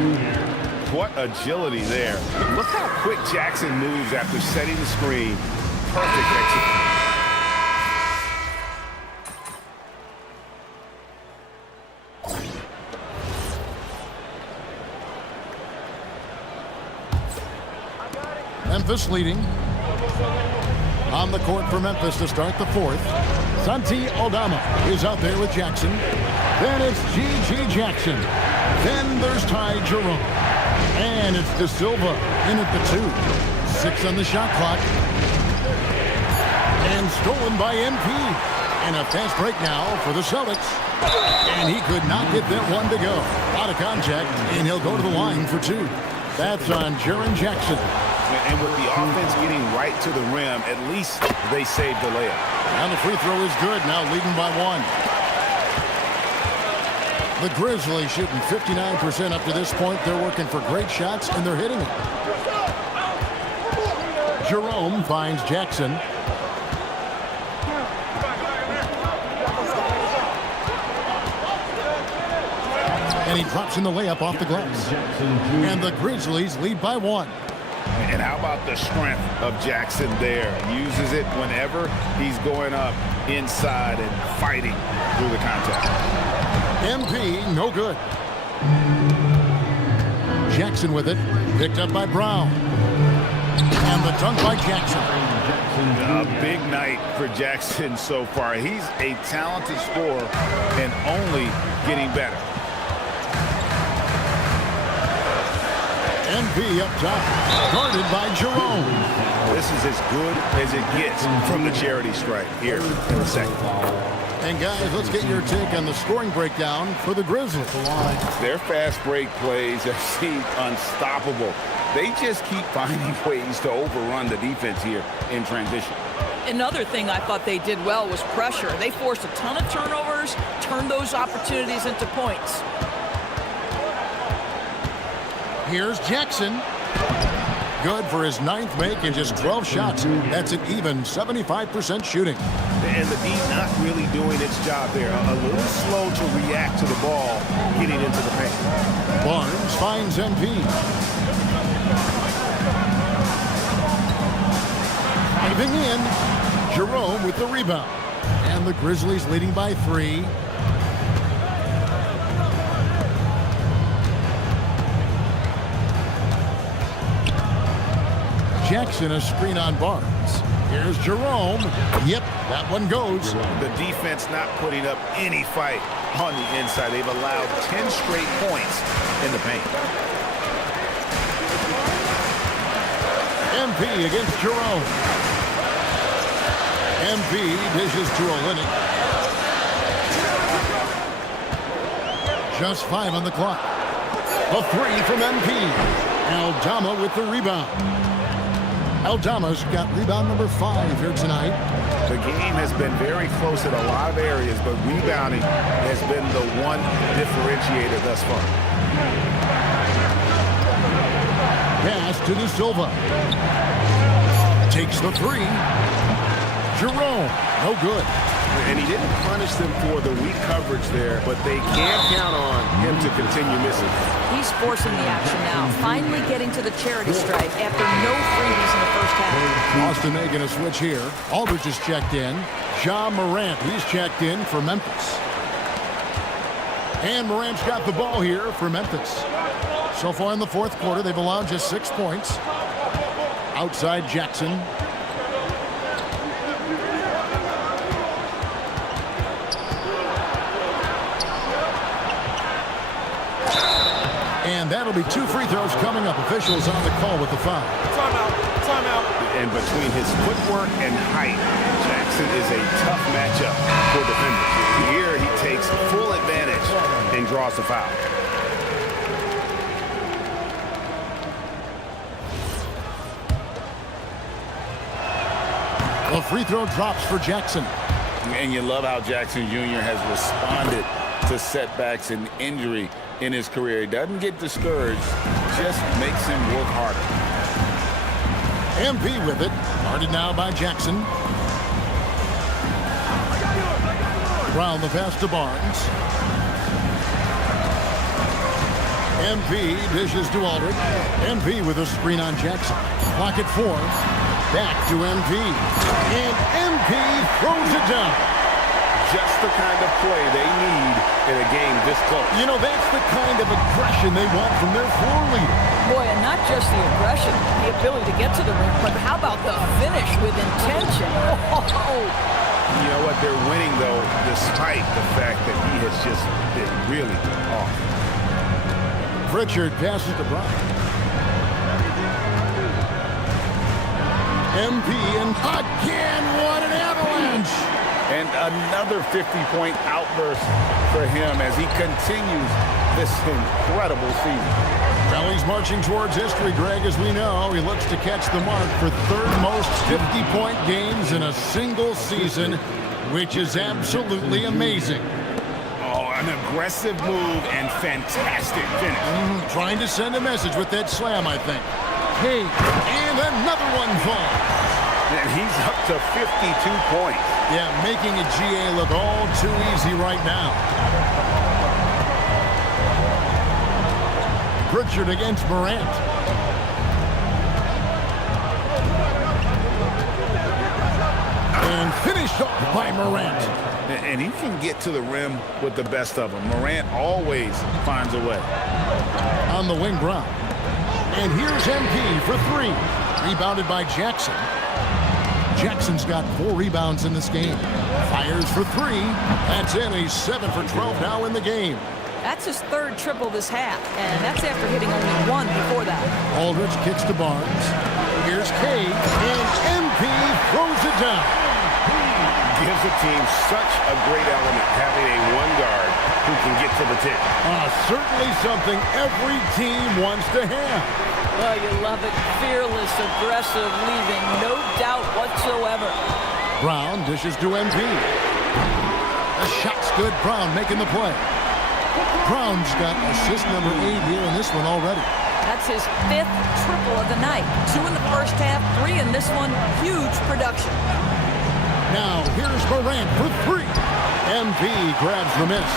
What agility there. Look how quick Jackson moves after setting the screen. Perfect execution. Memphis leading. On the court for Memphis to start the fourth. Santi Aldama is out there with Jackson. Then it's G.G. Jackson. Then there's Ty Jerome. And it's De Silva in at the 2. 6 on the shot clock. And stolen by MP. And a fast break now for the Celtics. And he could not get that one to go. Out of contact, and he'll go to the line for 2. That's on Jaren Jackson. And with the offense getting right to the rim, at least they saved the layup. And the free throw is good, now leading by 1. The Grizzlies shooting 59% up to this point. They're working for great shots, and they're hitting it. Jerome finds Jackson. And he drops in the layup off the glass. And the Grizzlies lead by 1. And how about the strength of Jackson there? Uses it whenever he's going up inside and fighting through the contact. MP, no good. Jackson with it. Picked up by Brown. And the dunk by Jackson. A big night for Jackson so far. He's a talented scorer and only getting better. MP up top, guarded by Jerome. This is as good as it gets from the charity stripe here in the second. And guys, let's get your take on the scoring breakdown for the Grizzlies. Their fast break plays have seemed unstoppable. They just keep finding ways to overrun the defense here in transition. Another thing I thought they did well was pressure. They forced a ton of turnovers, turned those opportunities into points. Here's Jackson. Good for his 9th make and just 12 shots. That's an even 75% shooting. And the D not really doing its job there. A little slow to react to the ball getting into the paint. Barnes finds MP. Diving in. Jerome with the rebound. And the Grizzlies leading by 3. Jackson a screen on Barnes. Here's Jerome. Yep, that one goes. The defense not putting up any fight on the inside. They've allowed 10 straight points in the paint. MP against Jerome. MP dishes to Olynyk. Just 5 on the clock. A 3 from MP. Aldama with the rebound. Aldama's got rebound number 5 here tonight. The game has been very close in a lot of areas, but rebounding has been the one differentiator thus far. Pass to De Silva. Takes the 3. Jerome, no good. And he didn't punish them for the weak coverage there, but they can't count on him to continue missing. He's forcing the action now, finally getting to the charity stripe after no freebies in the first half. Boston making a switch here. Aldridge is checked in. Ja Morant, he's checked in for Memphis. And Morant's got the ball here for Memphis. So far in the fourth quarter, they've allowed just 6 points. Outside Jackson. And that'll be 2 free throws coming up. Officials on the call with the foul. Timeout. Timeout. And between his footwork and height, Jackson is a tough matchup for defenders. Here he takes full advantage and draws the foul. The free throw drops for Jackson. And you love how Jackson Jr. has responded to setbacks and injury in his career. He doesn't get discouraged, just makes him work harder. MP with it. Guarded now by Jackson. Brown the pass to Barnes. MP dishes to Aldridge. MP with a screen on Jackson. Clock at 4. Back to MP. And MP throws it down. just the kind of play they need in a game this close. You know, that's the kind of aggression they want from their floor leader. Boy, and not just the aggression, the ability to get to the rim, but how about the finish with intention? Oh. You know what? They're winning, though, despite the fact that he has just been really off. Pritchard passes to Brown. MP, and again, what an avalanche! And another 50-point outburst for him as he continues this incredible season. Well, he's marching towards history, Greg, as we know. He looks to catch the mark for third most 50-point games in a single season, which is absolutely amazing. Oh, an aggressive move and fantastic finish. Trying to send a message with that slam, I think. Hey, and another one falls. And he's up to 52 points. Yeah, making a GA look all too easy right now. Pritchard against Morant. And finished off by Morant. And he can get to the rim with the best of them. Morant always finds a way. On the wing, Brown. And here's MP for three. Rebounded by Jackson. Jackson's got 4 rebounds in this game. Fires for 3. That's in. He's 7 for 12 now in the game. That's his third triple this half, and that's after hitting only 1 before that. Aldridge kicks to Barnes. Here's Cade, and MP throws it down. Gives the team such a great element having a one guard who can get to the tip. Certainly something every team wants to have. Oh, you love it. Fearless, aggressive, leaving no doubt whatsoever. Brown dishes to MP. The shot's good. Brown making the play. Brown's got assist number 8 here in this one already. That's his 5th triple of the night. 2 in the first half, 3 in this one. Huge production. Now, here's Morant for 3. MP grabs the miss.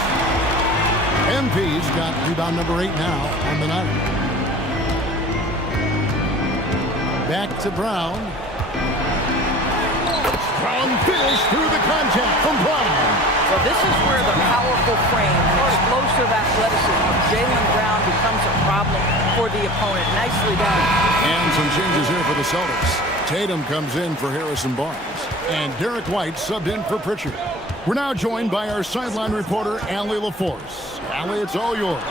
MP's got rebound number 8 now on the night. Back to Brown. Strong finish through the contact from Brown. So this is where the powerful frame and explosive athleticism of Jaylen Brown becomes a problem for the opponent. Nicely done. And some changes here for the Celtics. Tatum comes in for Harrison Barnes. And Derek White subbed in for Pritchard. We're now joined by our sideline reporter, Allie LaForce. Allie, it's all yours.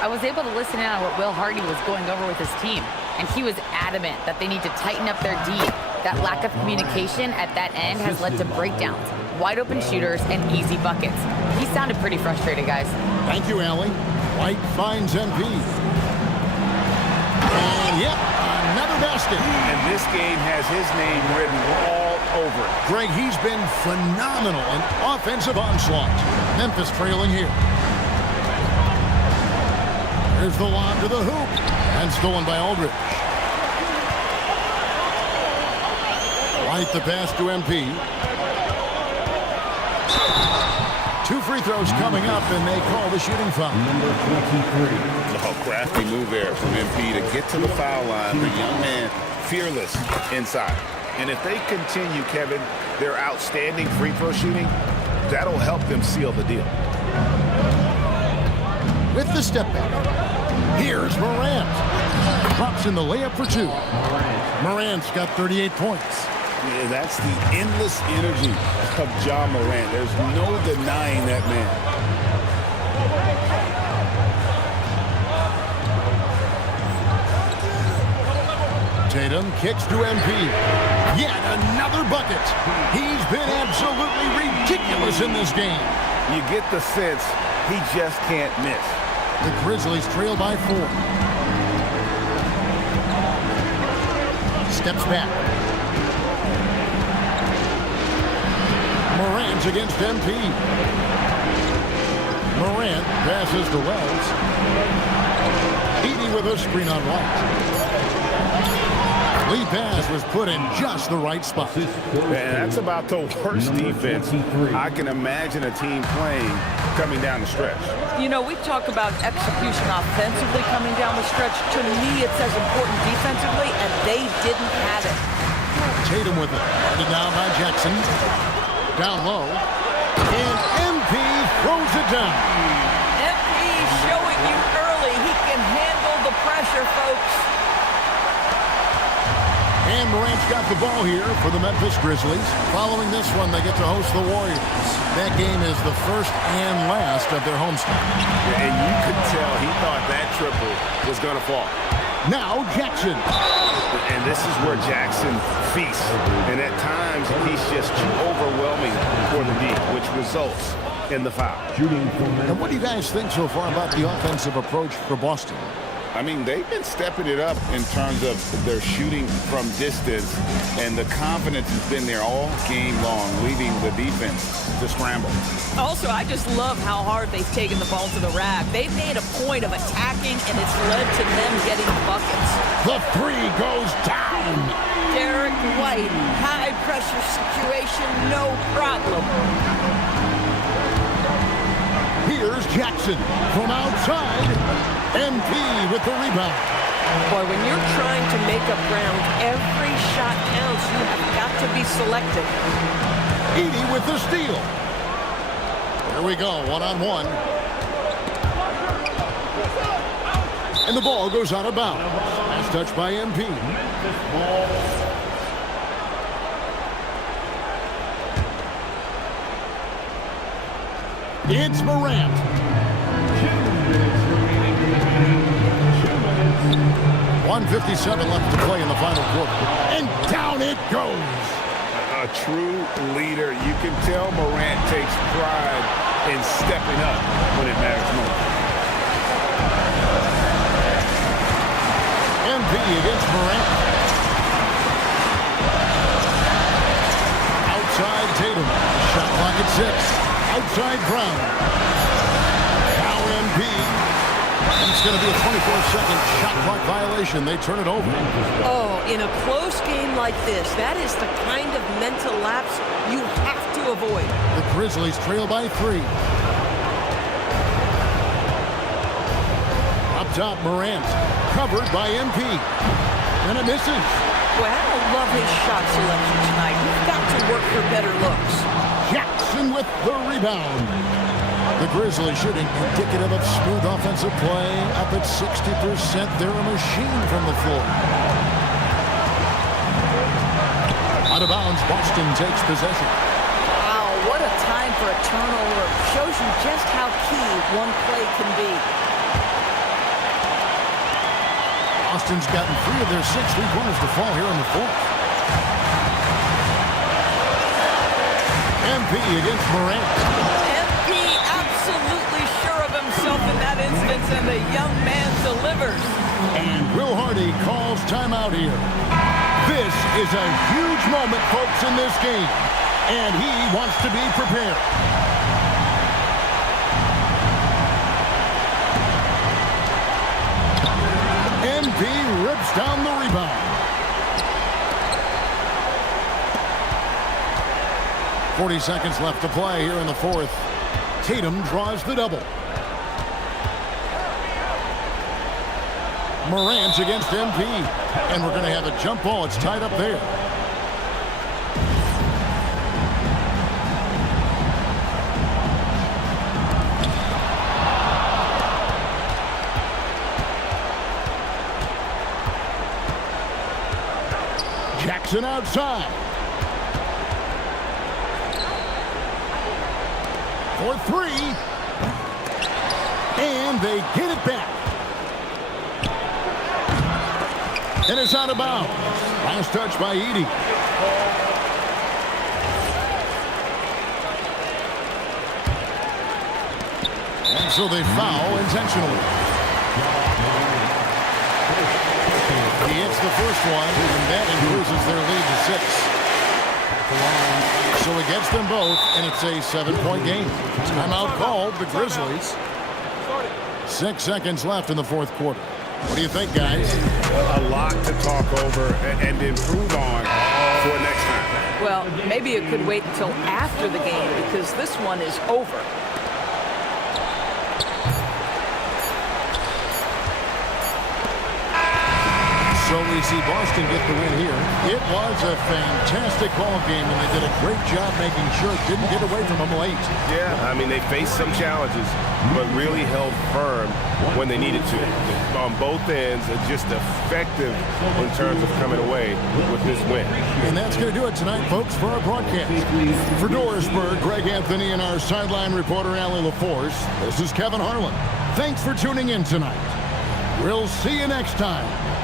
I was able to listen in on what Will Hardy was going over with his team, and he was adamant that they need to tighten up their D. That lack of communication at that end has led to breakdowns, wide open shooters, and easy buckets. He sounded pretty frustrated, guys. Thank you, Allie. White finds MP. And yep, another basket. And this game has his name written all over it. Greg, he's been phenomenal in offensive onslaught. Memphis trailing here. There's the lob to the hoop. And stolen by Aldridge. White the pass to MP. 2 free throws coming up, and they call the shooting foul. Number 23. Oh, crafty move there from MP to get to the foul line. The young man fearless inside. And if they continue, Kevin, their outstanding free throw shooting, that'll help them seal the deal. With the step back. Here's Morant. Drops in the layup for 2. Morant's got 38 points. Yeah, that's the endless energy of Ja Morant. There's no denying that man. Tatum kicks to MP. Yet another bucket. He's been absolutely ridiculous in this game. You get the sense he just can't miss. The Grizzlies trail by 4. Steps back. Morant against MP. Morant passes to Wells. Edie with a screen on White. Lead pass was put in just the right spot. Man, that's about the worst defense I can imagine a team playing coming down the stretch. You know, we talk about execution offensively coming down the stretch. To me, it's as important defensively, and they didn't have it. Tatum with it. Guarded down by Jackson. Down low. And MP throws it down. MP showing you early he can handle the pressure, folks. And Morant's got the ball here for the Memphis Grizzlies. Following this one, they get to host the Warriors. That game is the first and last of their homestand. And you could tell he thought that triple was going to fall. Now Jackson. And this is where Jackson feasts. And at times, he's just too overwhelming for the D, which results in the foul. And what do you guys think so far about the offensive approach for Boston? I mean, they've been stepping it up in terms of their shooting from distance, and the confidence has been there all game long, leaving the defense to scramble. Also, I just love how hard they've taken the ball to the rack. They've made a point of attacking, and it's led to them getting buckets. The three goes down. Derek White, high-pressure situation, no problem. Here's Jackson from outside. MP with the rebound. Boy, when you're trying to make up ground, every shot counts. You have got to be selective. Edey with the steal. Here we go, one-on-one. And the ball goes out of bounds. Last touch by MP. It's Morant. 1:57 left to play in the final quarter. And down it goes. A true leader. You can tell Morant takes pride in stepping up when it matters most. MP against Morant. Outside Tatum. Shot clock at 6. Outside Brown. Now MP. It's going to be a 24-second shot clock violation. They turn it over. Oh, in a close game like this, that is the kind of mental lapse you have to avoid. The Grizzlies trail by 3. Up top, Morant. Covered by MP. And it misses. Well, I don't love his shot selection tonight. You've got to work for better looks. Jackson with the rebound. The Grizzlies shooting indicative of smooth offensive play. Up at 60%. They're a machine from the floor. Out of bounds, Boston takes possession. Wow, what a time for a turnover. Shows you just how key one play can be. Boston's gotten 3 of their 6 three-pointers to fall here in the fourth. MP against Morant. MP absolutely sure of himself in that instance, and the young man delivers. And Will Hardy calls timeout here. This is a huge moment, folks, in this game. And he wants to be prepared. MP rips down the rebound. 40 seconds left to play here in the fourth. Tatum draws the double. Morant against MP. And we're going to have a jump ball. It's tied up there. Jackson outside. For 3. And they get it back. And it's out of bounds. Last touch by Edey. And so they foul intentionally. He hits the first one, and that increases their lead to 6. So he gets them both, and it's a 7-point game. Timeout called, the Grizzlies. 6 seconds left in the fourth quarter. What do you think, guys? A lot to talk over and improve on for next time. Well, maybe it could wait until after the game because this one is over. So we see Boston get the win here. It was a fantastic ball game, and they did a great job making sure it didn't get away from them late. Yeah, I mean, they faced some challenges, but really held firm when they needed to. On both ends, and just effective in terms of coming away with this win. And that's going to do it tonight, folks, for our broadcast. For Dorisburg, Greg Anthony and our sideline reporter, Allie LaForce, this is Kevin Harlan. Thanks for tuning in tonight. We'll see you next time